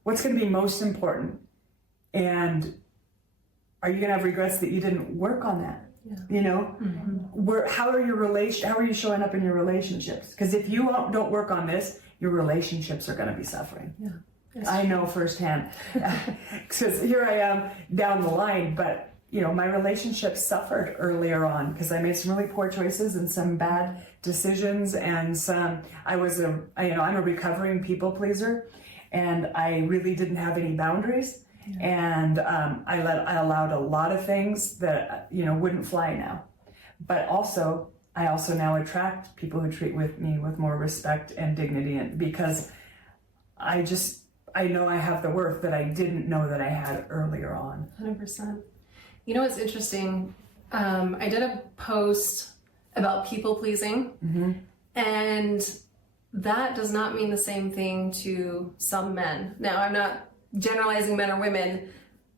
What's going to be most important? And are you going to have regrets that you didn't work on that? Yeah. You know, how are you showing up in your relationships? Because if you don't work on this, your relationships are going to be suffering. Yeah, I know firsthand, because here I am down the line. But you know, my relationships suffered earlier on because I made some really poor choices and some bad decisions, and I'm a recovering people pleaser, and I really didn't have any boundaries. Yeah. And I allowed a lot of things that wouldn't fly now. But I also now attract people who treat me with more respect and dignity, and because I know I have the worth that I didn't know that I had earlier on. 100%. You know what's interesting? I did a post about people pleasing, and that does not mean the same thing to some men. Now, I'm not generalizing men or women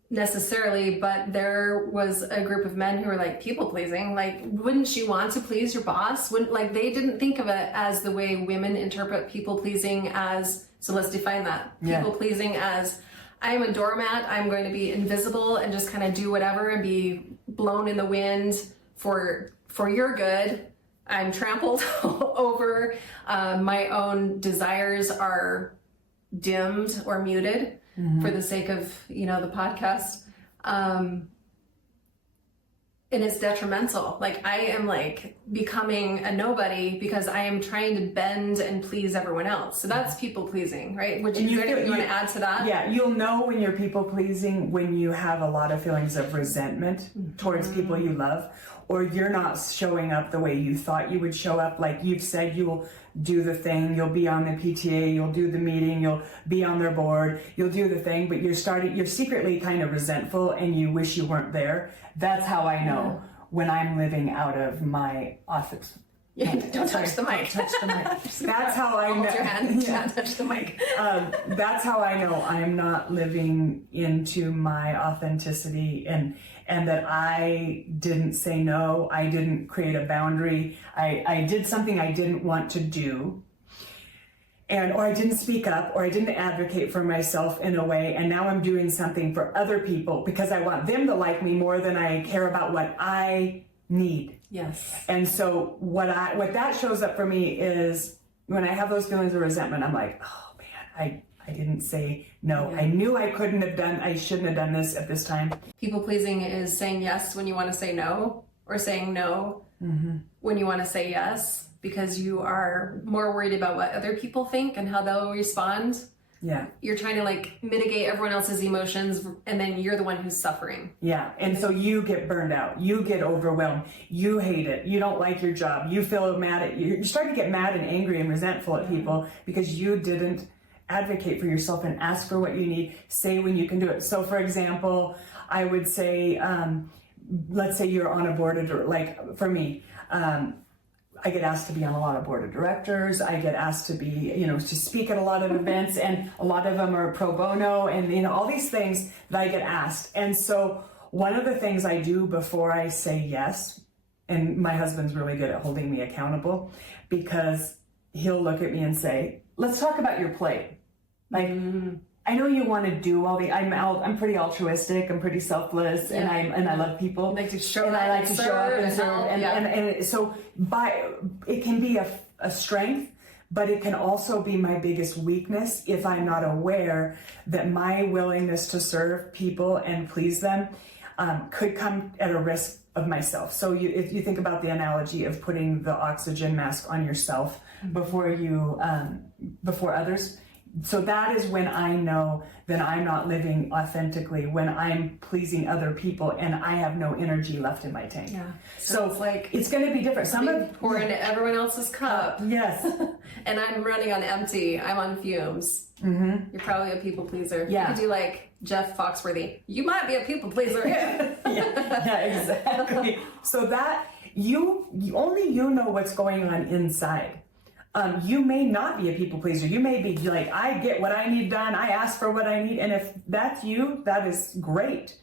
necessarily, but there was a group of men who were like, people pleasing, like, wouldn't you want to please your boss? They didn't think of it as the way women interpret people pleasing as. So let's define that. People pleasing as, I am a doormat, I'm going to be invisible and just kind of do whatever and be blown in the wind for your good. I'm trampled over, my own desires are dimmed or muted for the sake of, the podcast. And it's detrimental. Like, I am becoming a nobody because I am trying to bend and please everyone else. So that's people pleasing, right? Is there anything you want to add to that? Yeah, you'll know when you're people pleasing when you have a lot of feelings of resentment towards people you love, or you're not showing up the way you thought you would show up. Like you've said, you'll do the thing, you'll be on the PTA, you'll do the meeting, you'll be on their board, you'll do the thing, but you're secretly kind of resentful and you wish you weren't there. That's how I know when I'm living out of my Don't touch the mic. Don't touch the mic. That's how I know. Hold your hand. Do not touch the mic. That's how I know I'm not living into my authenticity, and that I didn't say no. I didn't create a boundary. I did something I didn't want to do. Or I didn't speak up, or I didn't advocate for myself in a way, and now I'm doing something for other people because I want them to like me more than I care about what I need. Yes. And so what that shows up for me is when I have those feelings of resentment, I'm like, oh man, I didn't say no. Yeah. I knew I shouldn't have done this at this time. People pleasing is saying yes when you want to say no, or saying no when you want to say yes, because you are more worried about what other people think and how they'll respond. Yeah. You're trying to like mitigate everyone else's emotions, and then you're the one who's suffering. Yeah. And so you get burned out. You get overwhelmed. You hate it. You don't like your job. You feel mad at you. You start to get mad and angry and resentful at people because you didn't advocate for yourself and ask for what you need. Say when you can do it. So for example, I would say, let's say you're on a board of, like for me, I get asked to be on a lot of board of directors. I get asked to be, to speak at a lot of events, and a lot of them are pro bono, and all these things that I get asked. And so one of the things I do before I say yes, and my husband's really good at holding me accountable, because he'll look at me and say, let's talk about your plate. Like, I know you want to do all the. I'm pretty altruistic. I'm pretty selfless, and I love people. You like to show and up, I like to show up and serve, help. and so it can be a strength, but it can also be my biggest weakness if I'm not aware that my willingness to serve people and please them could come at a risk of myself. So if you think about the analogy of putting the oxygen mask on yourself before others. So that is when I know that I'm not living authentically, when I'm pleasing other people and I have no energy left in my tank. Yeah. So it's like it's going to be different. Pour into everyone else's cup. Yes. And I'm running on empty. I'm on fumes. Mm-hmm. You're probably a people pleaser. Yeah. You could do like Jeff Foxworthy. You might be a people pleaser. yeah, exactly. So that you only know what's going on inside. You may not be a people pleaser. You may be like, I get what I need done. I ask for what I need. And if that's you, that is great.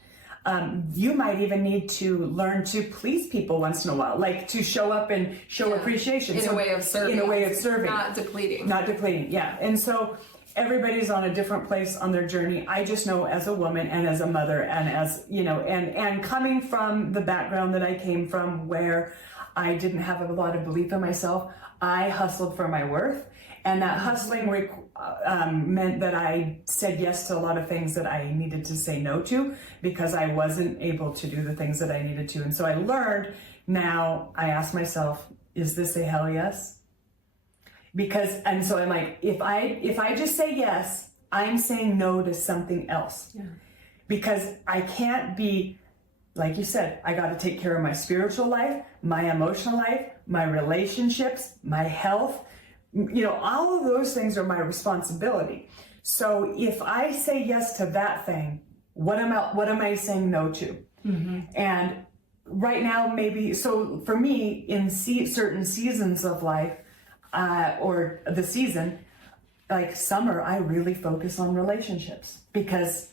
You might even need to learn to please people once in a while, like to show up and show appreciation. In a way of serving. Not depleting. Not depleting, yeah. And so everybody's on a different place on their journey. I just know as a woman and as a mother and as, and coming from the background that I came from, where I didn't have a lot of belief in myself, I hustled for my worth, and that hustling meant that I said yes to a lot of things that I needed to say no to because I wasn't able to do the things that I needed to. And so I learned now, I ask myself, is this a hell yes? And so I'm like, if I just say yes, I'm saying no to something else. Yeah. Because I can't be, like you said, I got to take care of my spiritual life, my emotional life, my relationships, my health. All of those things are my responsibility. So if I say yes to that thing, what am I saying no to? Mm-hmm. And right now, maybe, so for me, in certain seasons of life, or the season, like summer, I really focus on relationships because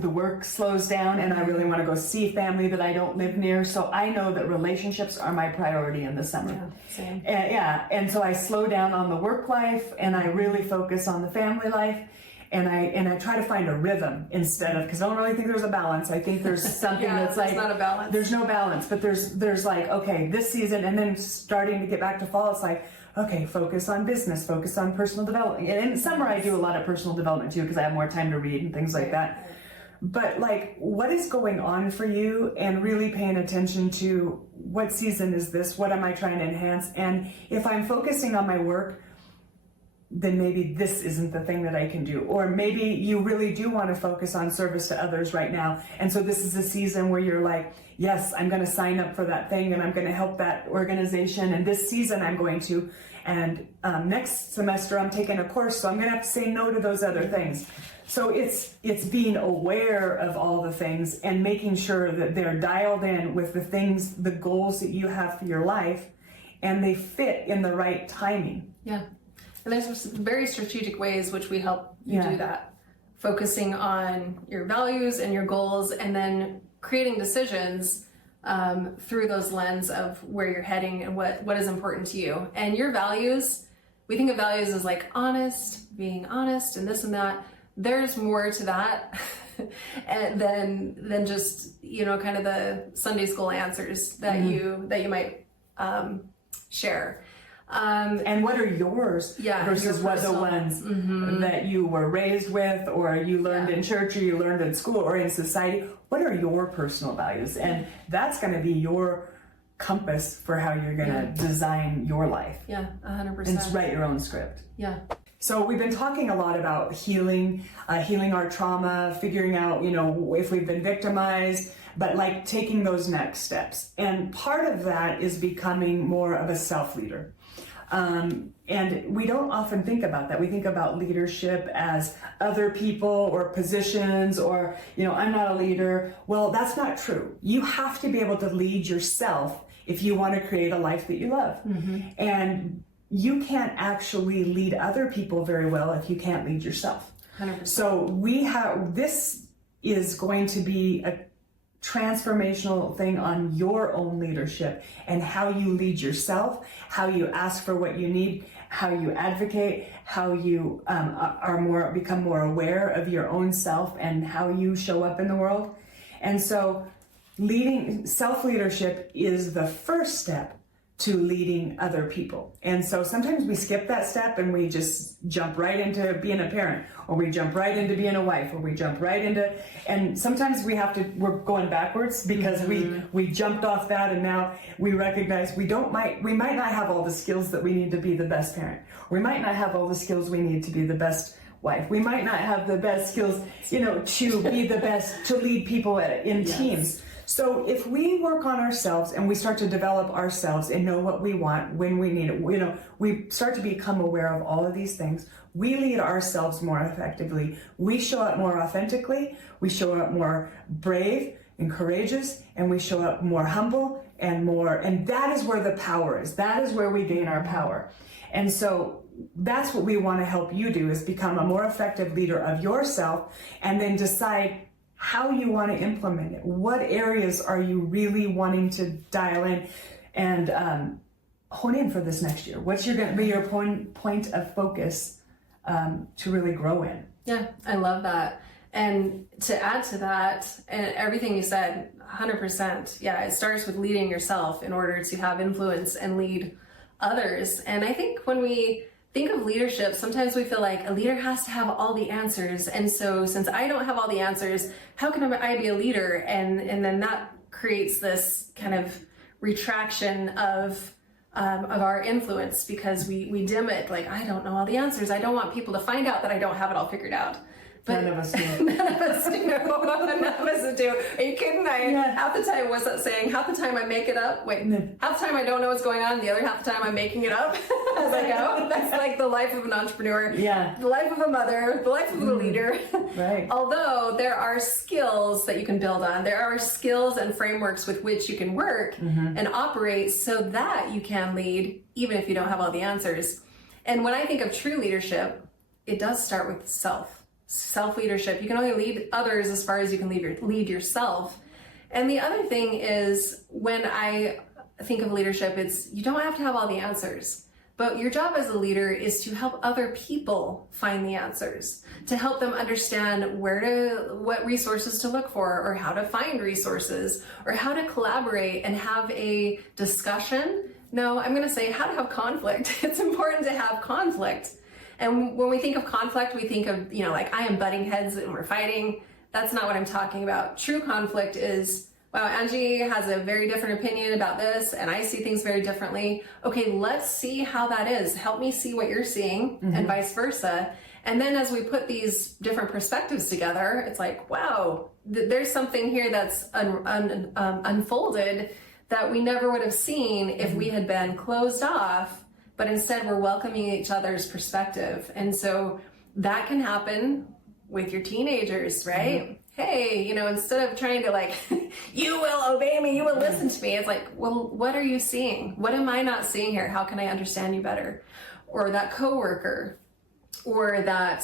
the work slows down and I really want to go see family that I don't live near. So I know that relationships are my priority in the summer. Yeah, same. And so I slow down on the work life and I really focus on the family life. And I try to find a rhythm instead of, because I don't really think there's a balance. I think there's something that's like, not a balance. There's no balance, but there's like, okay, this season, and then starting to get back to fall, it's like, okay, focus on business, focus on personal development. And in summer, I do a lot of personal development too, because I have more time to read and things like that. But like, what is going on for you, and really paying attention to what season is this? What am I trying to enhance? And if I'm focusing on my work, then maybe this isn't the thing that I can do. Or maybe you really do want to focus on service to others right now. And so this is a season where you're like, yes, I'm going to sign up for that thing and I'm going to help that organization. And this season I'm going to. And next semester I'm taking a course, so I'm going to have to say no to those other things. So it's being aware of all the things and making sure that they're dialed in with the things, the goals that you have for your life, and they fit in the right timing. Yeah. And there's very strategic ways which we help you do that. Focusing on your values and your goals, and then creating decisions through those lens of where you're heading and what is important to you. And your values, we think of values as like honest, being honest and this and that. There's more to that and than just, you know, kind of the Sunday school answers that you might share. And what are yours versus what the ones that you were raised with, or you learned in church, or you learned in school, or in society? What are your personal values? And that's going to be your compass for how you're going to design your life. Yeah, 100%. And write your own script. Yeah. So we've been talking a lot about healing, healing our trauma, figuring out, you know, if we've been victimized, but like taking those next steps. And part of that is becoming more of a self-leader. And we don't often think about that. We think about leadership as other people or positions, or, you know, I'm not a leader. Well, that's not true. You have to be able to lead yourself if you want to create a life that you love. And you can't actually lead other people very well if you can't lead yourself. 100%. So this is going to be a transformational thing on your own leadership and how you lead yourself, how you ask for what you need, how you advocate, how you become more aware of your own self and how you show up in the world. And so self-leadership is the first step to leading other people. And so sometimes we skip that step and we just jump right into being a parent, or we jump right into being a wife, or we jump right into, and sometimes we're going backwards because we jumped off that, and now we recognize we might not have all the skills that we need to be the best parent. We might not have all the skills we need to be the best wife. We might not have the best skills, you know, to be the best, to lead people in teams. So if we work on ourselves and we start to develop ourselves and know what we want, when we need it, you know, we start to become aware of all of these things, we lead ourselves more effectively. We show up more authentically. We show up more brave and courageous, and we show up more humble and that is where the power is. That is where we gain our power. And so that's what we want to help you do, is become a more effective leader of yourself, and then decide how you want to implement it. What areas are you really wanting to dial in and hone in for this next year? What's going to be your point of focus to really grow in? Yeah, I love that. And to add to that, and everything you said, 100%. Yeah, it starts with leading yourself in order to have influence and lead others. And I think when we think of leadership, sometimes we feel like a leader has to have all the answers. And so since I don't have all the answers, how can I be a leader? And then that creates this kind of retraction of our influence, because we dim it. Like, I don't know all the answers. I don't want people to find out that I don't have it all figured out. But none of us do. None of us do. None of us do. Are you kidding? Half the time, what's that saying? Half the time I make it up. Wait, half the time I don't know what's going on. The other half the time I'm making it up as I go. That's like the life of an entrepreneur. Yeah. The life of a mother. The life of a leader. Right. Although there are skills that you can build on. There are skills and frameworks with which you can work and operate so that you can lead, even if you don't have all the answers. And when I think of true leadership, it does start with self-leadership. You can only lead others as far as you can lead yourself. And the other thing is, when I think of leadership, it's you don't have to have all the answers, but your job as a leader is to help other people find the answers, to help them understand what resources to look for, or how to find resources, or how to collaborate and have a discussion. No, I'm going to say how to have conflict. It's important to have conflict. And when we think of conflict, we think of, you know, like I am butting heads and we're fighting. That's not what I'm talking about. True conflict is, wow, Angie has a very different opinion about this, and I see things very differently. Okay, let's see how that is. Help me see what you're seeing, and vice versa. And then as we put these different perspectives together, it's like, wow, there's something here that's unfolded that we never would have seen if we had been closed off. But instead we're welcoming each other's perspective. And so that can happen with your teenagers, right? hey, instead of trying to like, you will obey me, you will listen to me, it's like, well, what are you seeing? What am I not seeing here? How can I understand you better? Or that coworker, or that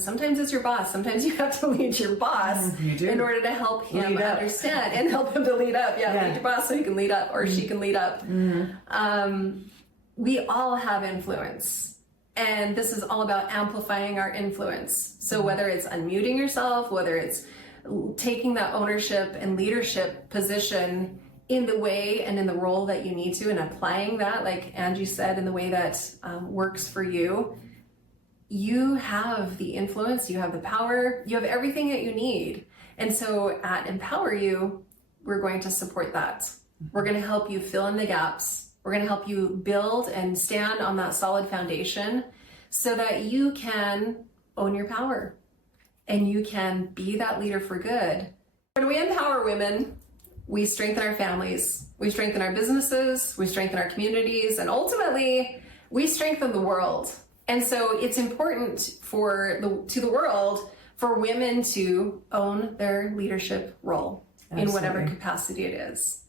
sometimes it's your boss. Sometimes you have to lead your boss in order to help him understand and help him to lead up. Yeah, lead your boss so he can lead up, or she can lead up. We all have influence. And this is all about amplifying our influence. So whether it's unmuting yourself, whether it's taking that ownership and leadership position in the way and in the role that you need to, and applying that, like Angie said, in the way that works for you, you have the influence, you have the power, you have everything that you need. And so at Empower You, we're going to support that. We're going to help you fill in the gaps. We're going to help you build and stand on that solid foundation so that you can own your power and you can be that leader for good. When we empower women, we strengthen our families, we strengthen our businesses, we strengthen our communities, and ultimately we strengthen the world. And so it's important to the world for women to own their leadership role in whatever capacity it is.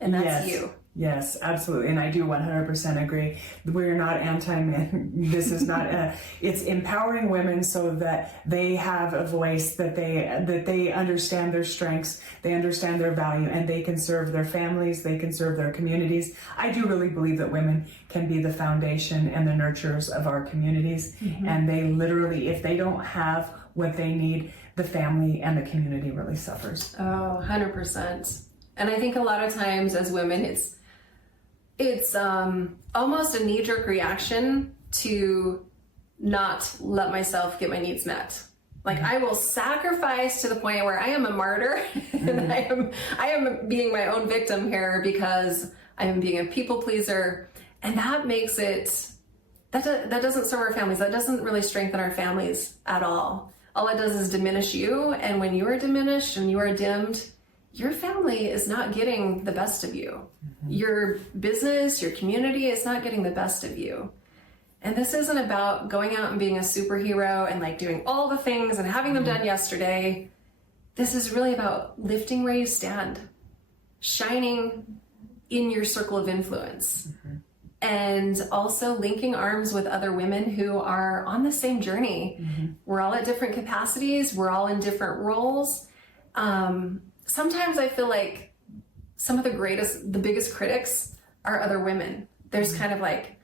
And that's you. Yes, absolutely. And I do 100% agree. We're not anti-men. This is not it's empowering women so that they have a voice, that they understand their strengths, they understand their value, and they can serve their families, they can serve their communities. I do really believe that women can be the foundation and the nurturers of our communities. And they literally, if they don't have what they need, the family and the community really suffers. Oh, 100%. And I think a lot of times as women, it's almost a knee-jerk reaction to not let myself get my needs met. Like I will sacrifice to the point where I am a martyr and I am being my own victim here because I am being a people pleaser, and that makes it that doesn't serve our families. That doesn't really strengthen our families at all. All it does is diminish you, and when you are diminished and you are dimmed, your family is not getting the best of you. Your business, your community is not getting the best of you. And this isn't about going out and being a superhero and like doing all the things and having them done yesterday. This is really about lifting where you stand, shining in your circle of influence, and also linking arms with other women who are on the same journey. We're all at different capacities. We're all in different roles. Sometimes I feel like some of the biggest critics are other women. There's kind of like,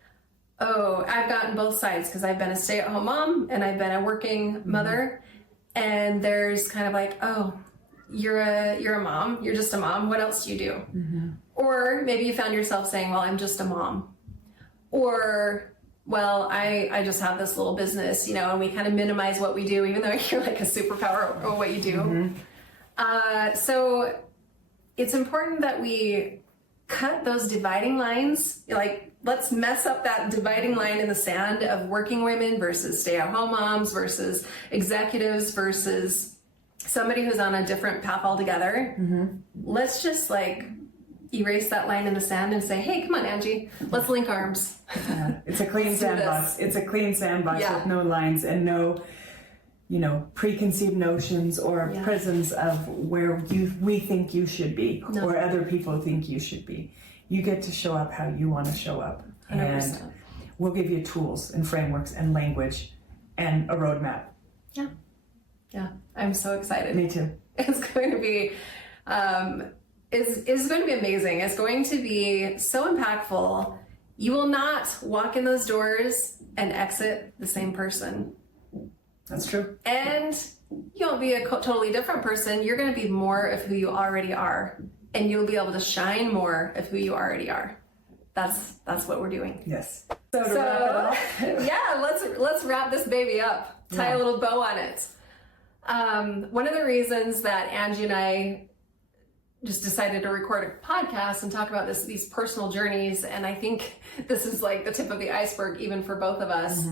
oh, I've gotten both sides because I've been a stay-at-home mom and I've been a working mother. And there's kind of like, oh, you're a mom. You're just a mom. What else do you do? Or maybe you found yourself saying, well, I'm just a mom. Or, well, I just have this little business, and we kind of minimize what we do, even though you're like a superpower or what you do. So it's important that we cut those dividing lines. Like, let's mess up that dividing line in the sand of working women versus stay-at-home moms versus executives versus somebody who's on a different path altogether. Let's just like erase that line in the sand and say, hey, come on, Angie, let's link arms. It's a clean sandbox. It's a clean sandbox with no lines and no preconceived notions or prisons of where we think you should be or other people think you should be. You get to show up how you want to show up. 100%. And we'll give you tools and frameworks and language and a roadmap. Yeah. I'm so excited. Me too. It's going to be, it's going to be amazing. It's going to be so impactful. You will not walk in those doors and exit the same person. That's true. And you won't be a totally different person. You're going to be more of who you already are. And you'll be able to shine more of who you already are. That's what we're doing. Yes. So to wrap it up. Yeah, let's wrap this baby up. Tie a little bow on it. One of the reasons that Angie and I just decided to record a podcast and talk about these personal journeys, and I think this is like the tip of the iceberg even for both of us.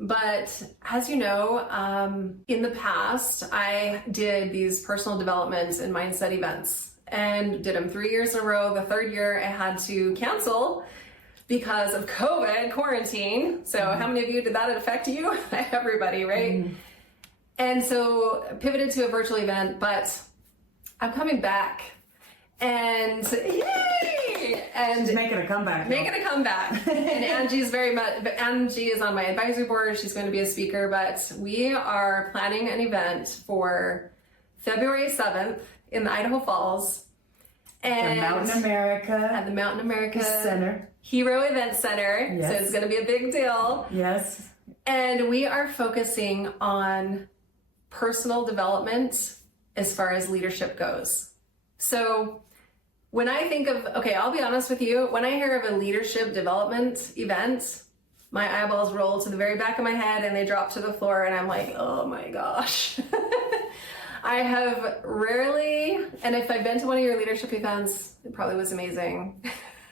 But as you know, in the past, I did these personal development and mindset events and did them 3 years in a row. The third year I had to cancel because of COVID quarantine. So how many of you did that affect you? Everybody, right? And so pivoted to a virtual event, but I'm coming back. And yay! And She's making a comeback. Making a comeback. And Angie is on my advisory board. She's going to be a speaker, but we are planning an event for February 7th in the Idaho Falls. And the Mountain America. At the Mountain America Center. Hero Event Center. Yes. So it's going to be a big deal. Yes. And we are focusing on personal development as far as leadership goes. So when I think of, okay, I'll be honest with you, when I hear of a leadership development event, my eyeballs roll to the very back of my head and they drop to the floor and I'm like, oh my gosh. I have rarely, and if I've been to one of your leadership events, it probably was amazing,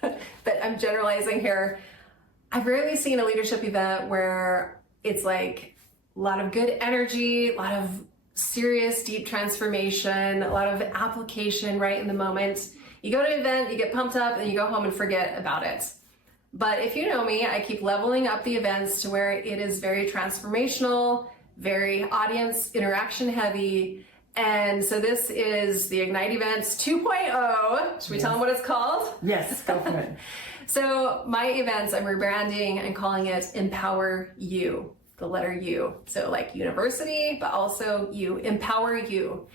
but I'm generalizing here. I've rarely seen a leadership event where it's like a lot of good energy, a lot of serious, deep transformation, a lot of application right in the moment. You go to an event, you get pumped up, and you go home and forget about it. But if you know me, I keep leveling up the events to where it is very transformational, very audience interaction heavy. And so this is the Ignite Events 2.0. Should we tell them what it's called? Yes, go for it. So my events, I'm rebranding and calling it Empower You, the letter U. So like university, but also you, empower you.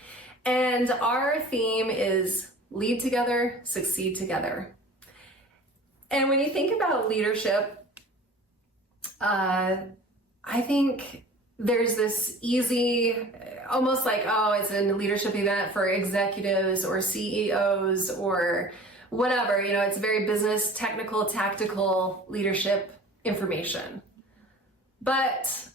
And our theme is lead together, succeed together. And when you think about leadership, I think there's this easy, almost like, oh, it's a leadership event for executives or CEOs or whatever, you know, it's very business, technical, tactical leadership information. But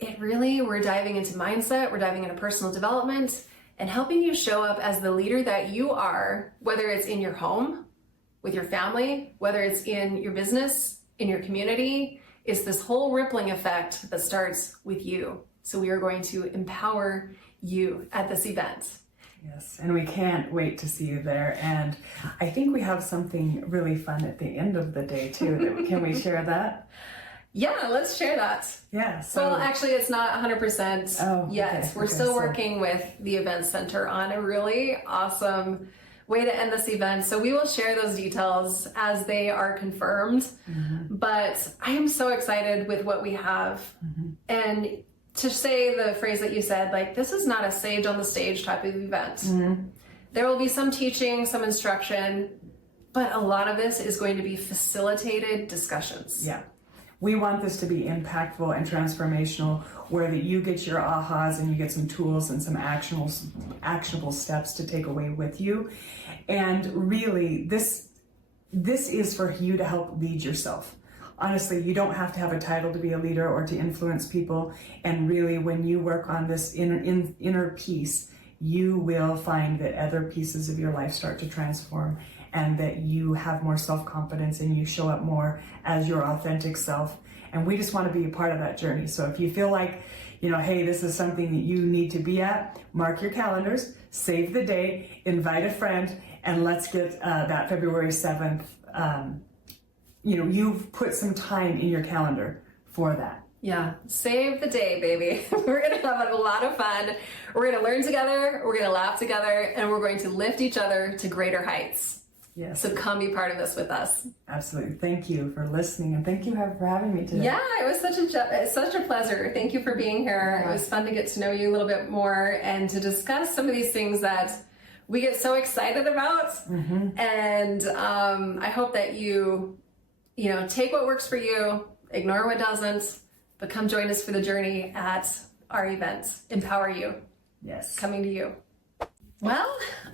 it really, we're diving into mindset, we're diving into personal development and helping you show up as the leader that you are, whether it's in your home, with your family, whether it's in your business, in your community. It's this whole rippling effect that starts with you. So we are going to empower you at this event. Yes, and we can't wait to see you there. And I think we have something really fun at the end of the day too. Can we share that? Yeah, let's share that. Yeah. So, well, actually, it's not 100% yet. Okay, We're still working with the event center on a really awesome way to end this event. So we will share those details as they are confirmed. Mm-hmm. But I am so excited with what we have. Mm-hmm. And to say the phrase that you said, like, this is not a sage on the stage type of event. Mm-hmm. There will be some teaching, some instruction, but a lot of this is going to be facilitated discussions. Yeah. We want this to be impactful and transformational, where that you get your ahas and you get some tools and some actionable steps to take away with you. And really, this is for you to help lead yourself. Honestly, you don't have to have a title to be a leader or to influence people. And really, when you work on this inner peace, you will find that other pieces of your life start to transform and that you have more self-confidence and you show up more as your authentic self. And we just want to be a part of that journey. So if you feel like, you know, hey, this is something that you need to be at, mark your calendars, save the day, invite a friend, and let's get that February 7th. You've put some time in your calendar for that. Yeah, save the day, baby. We're going to have a lot of fun. We're going to learn together, we're going to laugh together, and we're going to lift each other to greater heights. Yes. So come be part of this with us. Absolutely. Thank you for listening, and thank you for having me today. Yeah, it was such a pleasure. Thank you for being here. Yeah. It was fun to get to know you a little bit more and to discuss some of these things that we get so excited about. Mm-hmm. And I hope that you take what works for you, ignore what doesn't, but come join us for the journey at our event, Empower You. Yes. Coming to you. Well,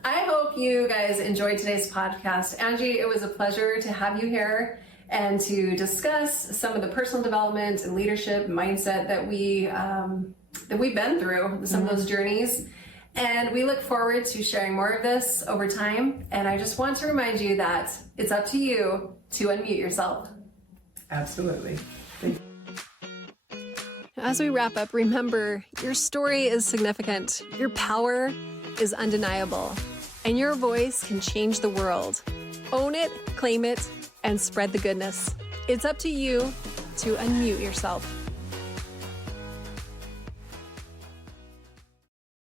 I hope you guys enjoyed today's podcast. Angie, it was a pleasure to have you here and to discuss some of the personal development and leadership mindset that we've been through, some of those journeys. And we look forward to sharing more of this over time. And I just want to remind you that it's up to you to unmute yourself. Absolutely. As we wrap up, remember, your story is significant. Your power is undeniable, and your voice can change the world. Own it, claim it, and spread the goodness. It's up to you to unmute yourself.